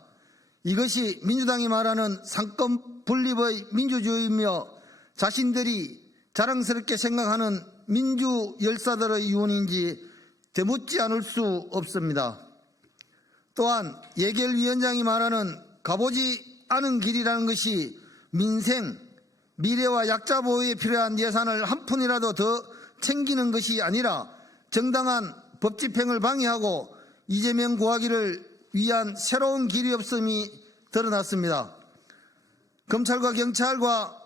이것이 민주당이 말하는 상권 분립의 민주주의이며 자신들이 자랑스럽게 생각하는 민주 열사들의 유언인지 되묻지 않을 수 없습니다. 또한 예결위원장이 말하는 가보지 않은 길이라는 것이 민생, 미래와 약자 보호에 필요한 예산을 한 푼이라도 더 챙기는 것이 아니라 정당한 법 집행을 방해하고 이재명 구하기를 위한 새로운 길이 없음이 드러났습니다. 검찰과 경찰과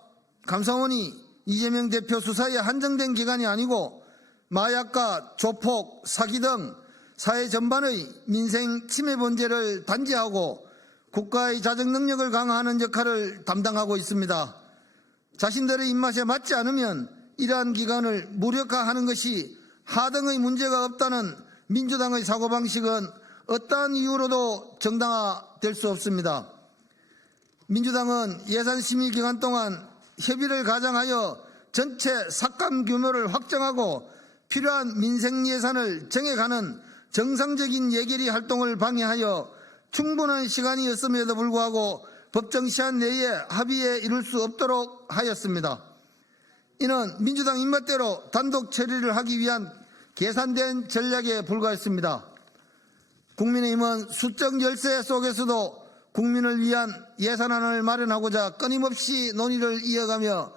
감사원이 이재명 대표 수사에 한정된 기간이 아니고 마약과 조폭, 사기 등 사회 전반의 민생 침해 문제를 단죄하고 국가의 자정 능력을 강화하는 역할을 담당하고 있습니다. 자신들의 입맛에 맞지 않으면 이러한 기간을 무력화하는 것이 하등의 문제가 없다는 민주당의 사고방식은 어떠한 이유로도 정당화될 수 없습니다. 민주당은 예산심의 기간 동안 협의를 가장하여 전체 삭감 규모를 확정하고 필요한 민생 예산을 정해가는 정상적인 예결위 활동을 방해하여 충분한 시간이었음에도 불구하고 법정 시한 내에 합의에 이룰 수 없도록 하였습니다. 이는 민주당 입맛대로 단독 처리를 하기 위한 계산된 전략에 불과했습니다. 국민의힘은 수적 열세 속에서도 국민을 위한 예산안을 마련하고자 끊임없이 논의를 이어가며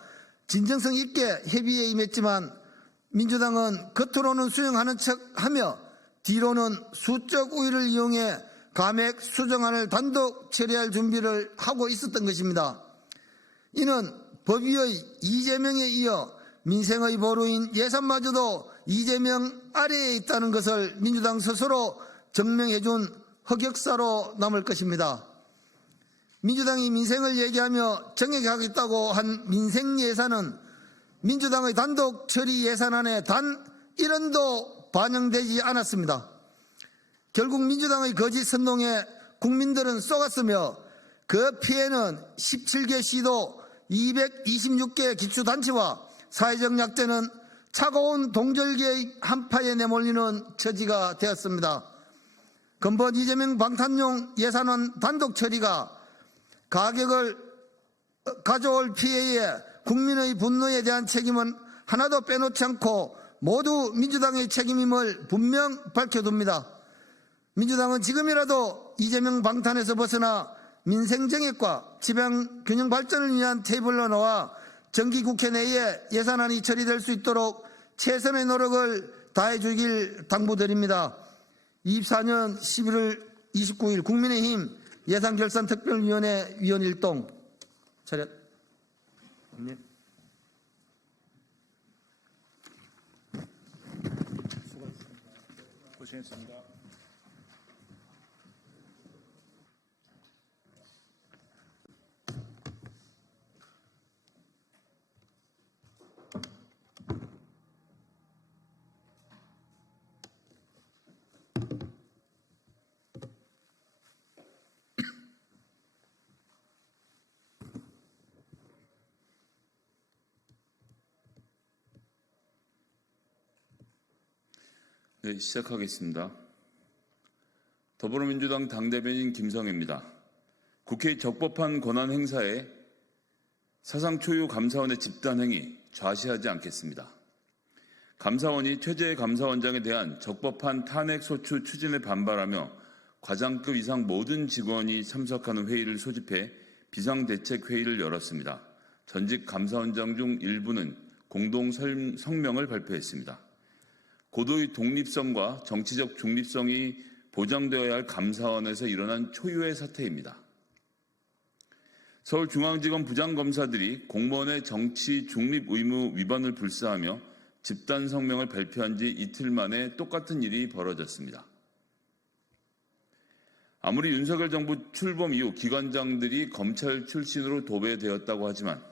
진정성 있게 협의에 임했지만 민주당은 겉으로는 수용하는 척하며 뒤로는 수적 우위를 이용해 감액 수정안을 단독 처리할 준비를 하고 있었던 것입니다. 이는 법위의 이재명에 이어 민생의 보루인 예산마저도 이재명 아래에 있다는 것을 민주당 스스로 증명해준 흑역사로 남을 것입니다. 민주당이 민생을 얘기하며 정액하겠다고 한 민생 예산은 민주당의 단독 처리 예산안에 단 1원도 반영되지 않았습니다. 결국 민주당의 거짓 선동에 국민들은 속았으며 그 피해는 17개 시도 226개 기초단체와 사회적 약자는 차가운 동절기의 한파에 내몰리는 처지가 되었습니다. 근본 이재명 방탄용 예산안 단독 처리가 가격을 가져올 피해에 국민의 분노에 대한 책임은 하나도 빼놓지 않고 모두 민주당의 책임임을 분명 밝혀둡니다. 민주당은 지금이라도 이재명 방탄에서 벗어나 민생정액과 지방균형 발전을 위한 테이블로 나와 정기국회 내에 예산안이 처리될 수 있도록 최선의 노력을 다해주길 당부드립니다. 24년 11월 29일 국민의힘 예산결산특별위원회 위원 일동 차렷. 고생했습니다. 네, 시작하겠습니다. 더불어민주당 당대변인 김성애입니다. 국회의 적법한 권한 행사에 사상 초유 감사원의 집단행위 좌시하지 않겠습니다. 감사원이 최재 감사원장에 대한 적법한 탄핵소추 추진에 반발하며 과장급 이상 모든 직원이 참석하는 회의를 소집해 비상대책회의를 열었습니다. 전직 감사원장 중 일부는 공동 성명을 발표했습니다. 고도의 독립성과 정치적 중립성이 보장되어야 할 감사원에서 일어난 초유의 사태입니다. 서울중앙지검 부장검사들이 공무원의 정치 중립 의무 위반을 불사하며 집단 성명을 발표한 지 이틀 만에 똑같은 일이 벌어졌습니다. 아무리 윤석열 정부 출범 이후 기관장들이 검찰 출신으로 도배되었다고 하지만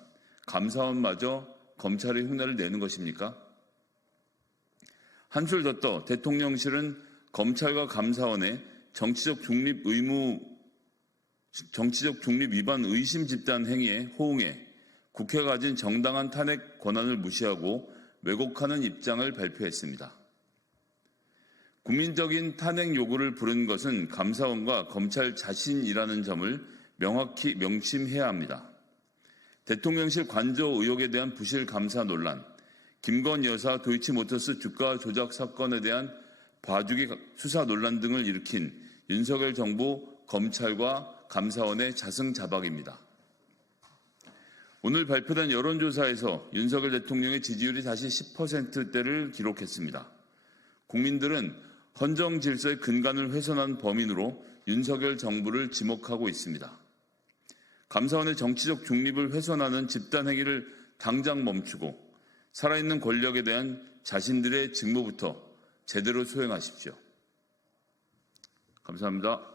감사원마저 검찰의 흉내를 내는 것입니까? 한술 더 떠 대통령실은 검찰과 감사원의 정치적 중립 위반 의심 집단 행위에 호응해 국회가 가진 정당한 탄핵 권한을 무시하고 왜곡하는 입장을 발표했습니다. 국민적인 탄핵 요구를 부른 것은 감사원과 검찰 자신이라는 점을 명확히 명심해야 합니다. 대통령실 관저 의혹에 대한 부실 감사 논란, 김건 여사 도이치모터스 주가 조작 사건에 대한 봐주기 수사 논란 등을 일으킨 윤석열 정부 검찰과 감사원의 자승자박입니다. 오늘 발표된 여론조사에서 윤석열 대통령의 지지율이 다시 10%대를 기록했습니다. 국민들은 헌정 질서의 근간을 훼손한 범인으로 윤석열 정부를 지목하고 있습니다. 감사원의 정치적 중립을 훼손하는 집단 행위를 당장 멈추고 살아있는 권력에 대한 자신들의 직무부터 제대로 수행하십시오. 감사합니다.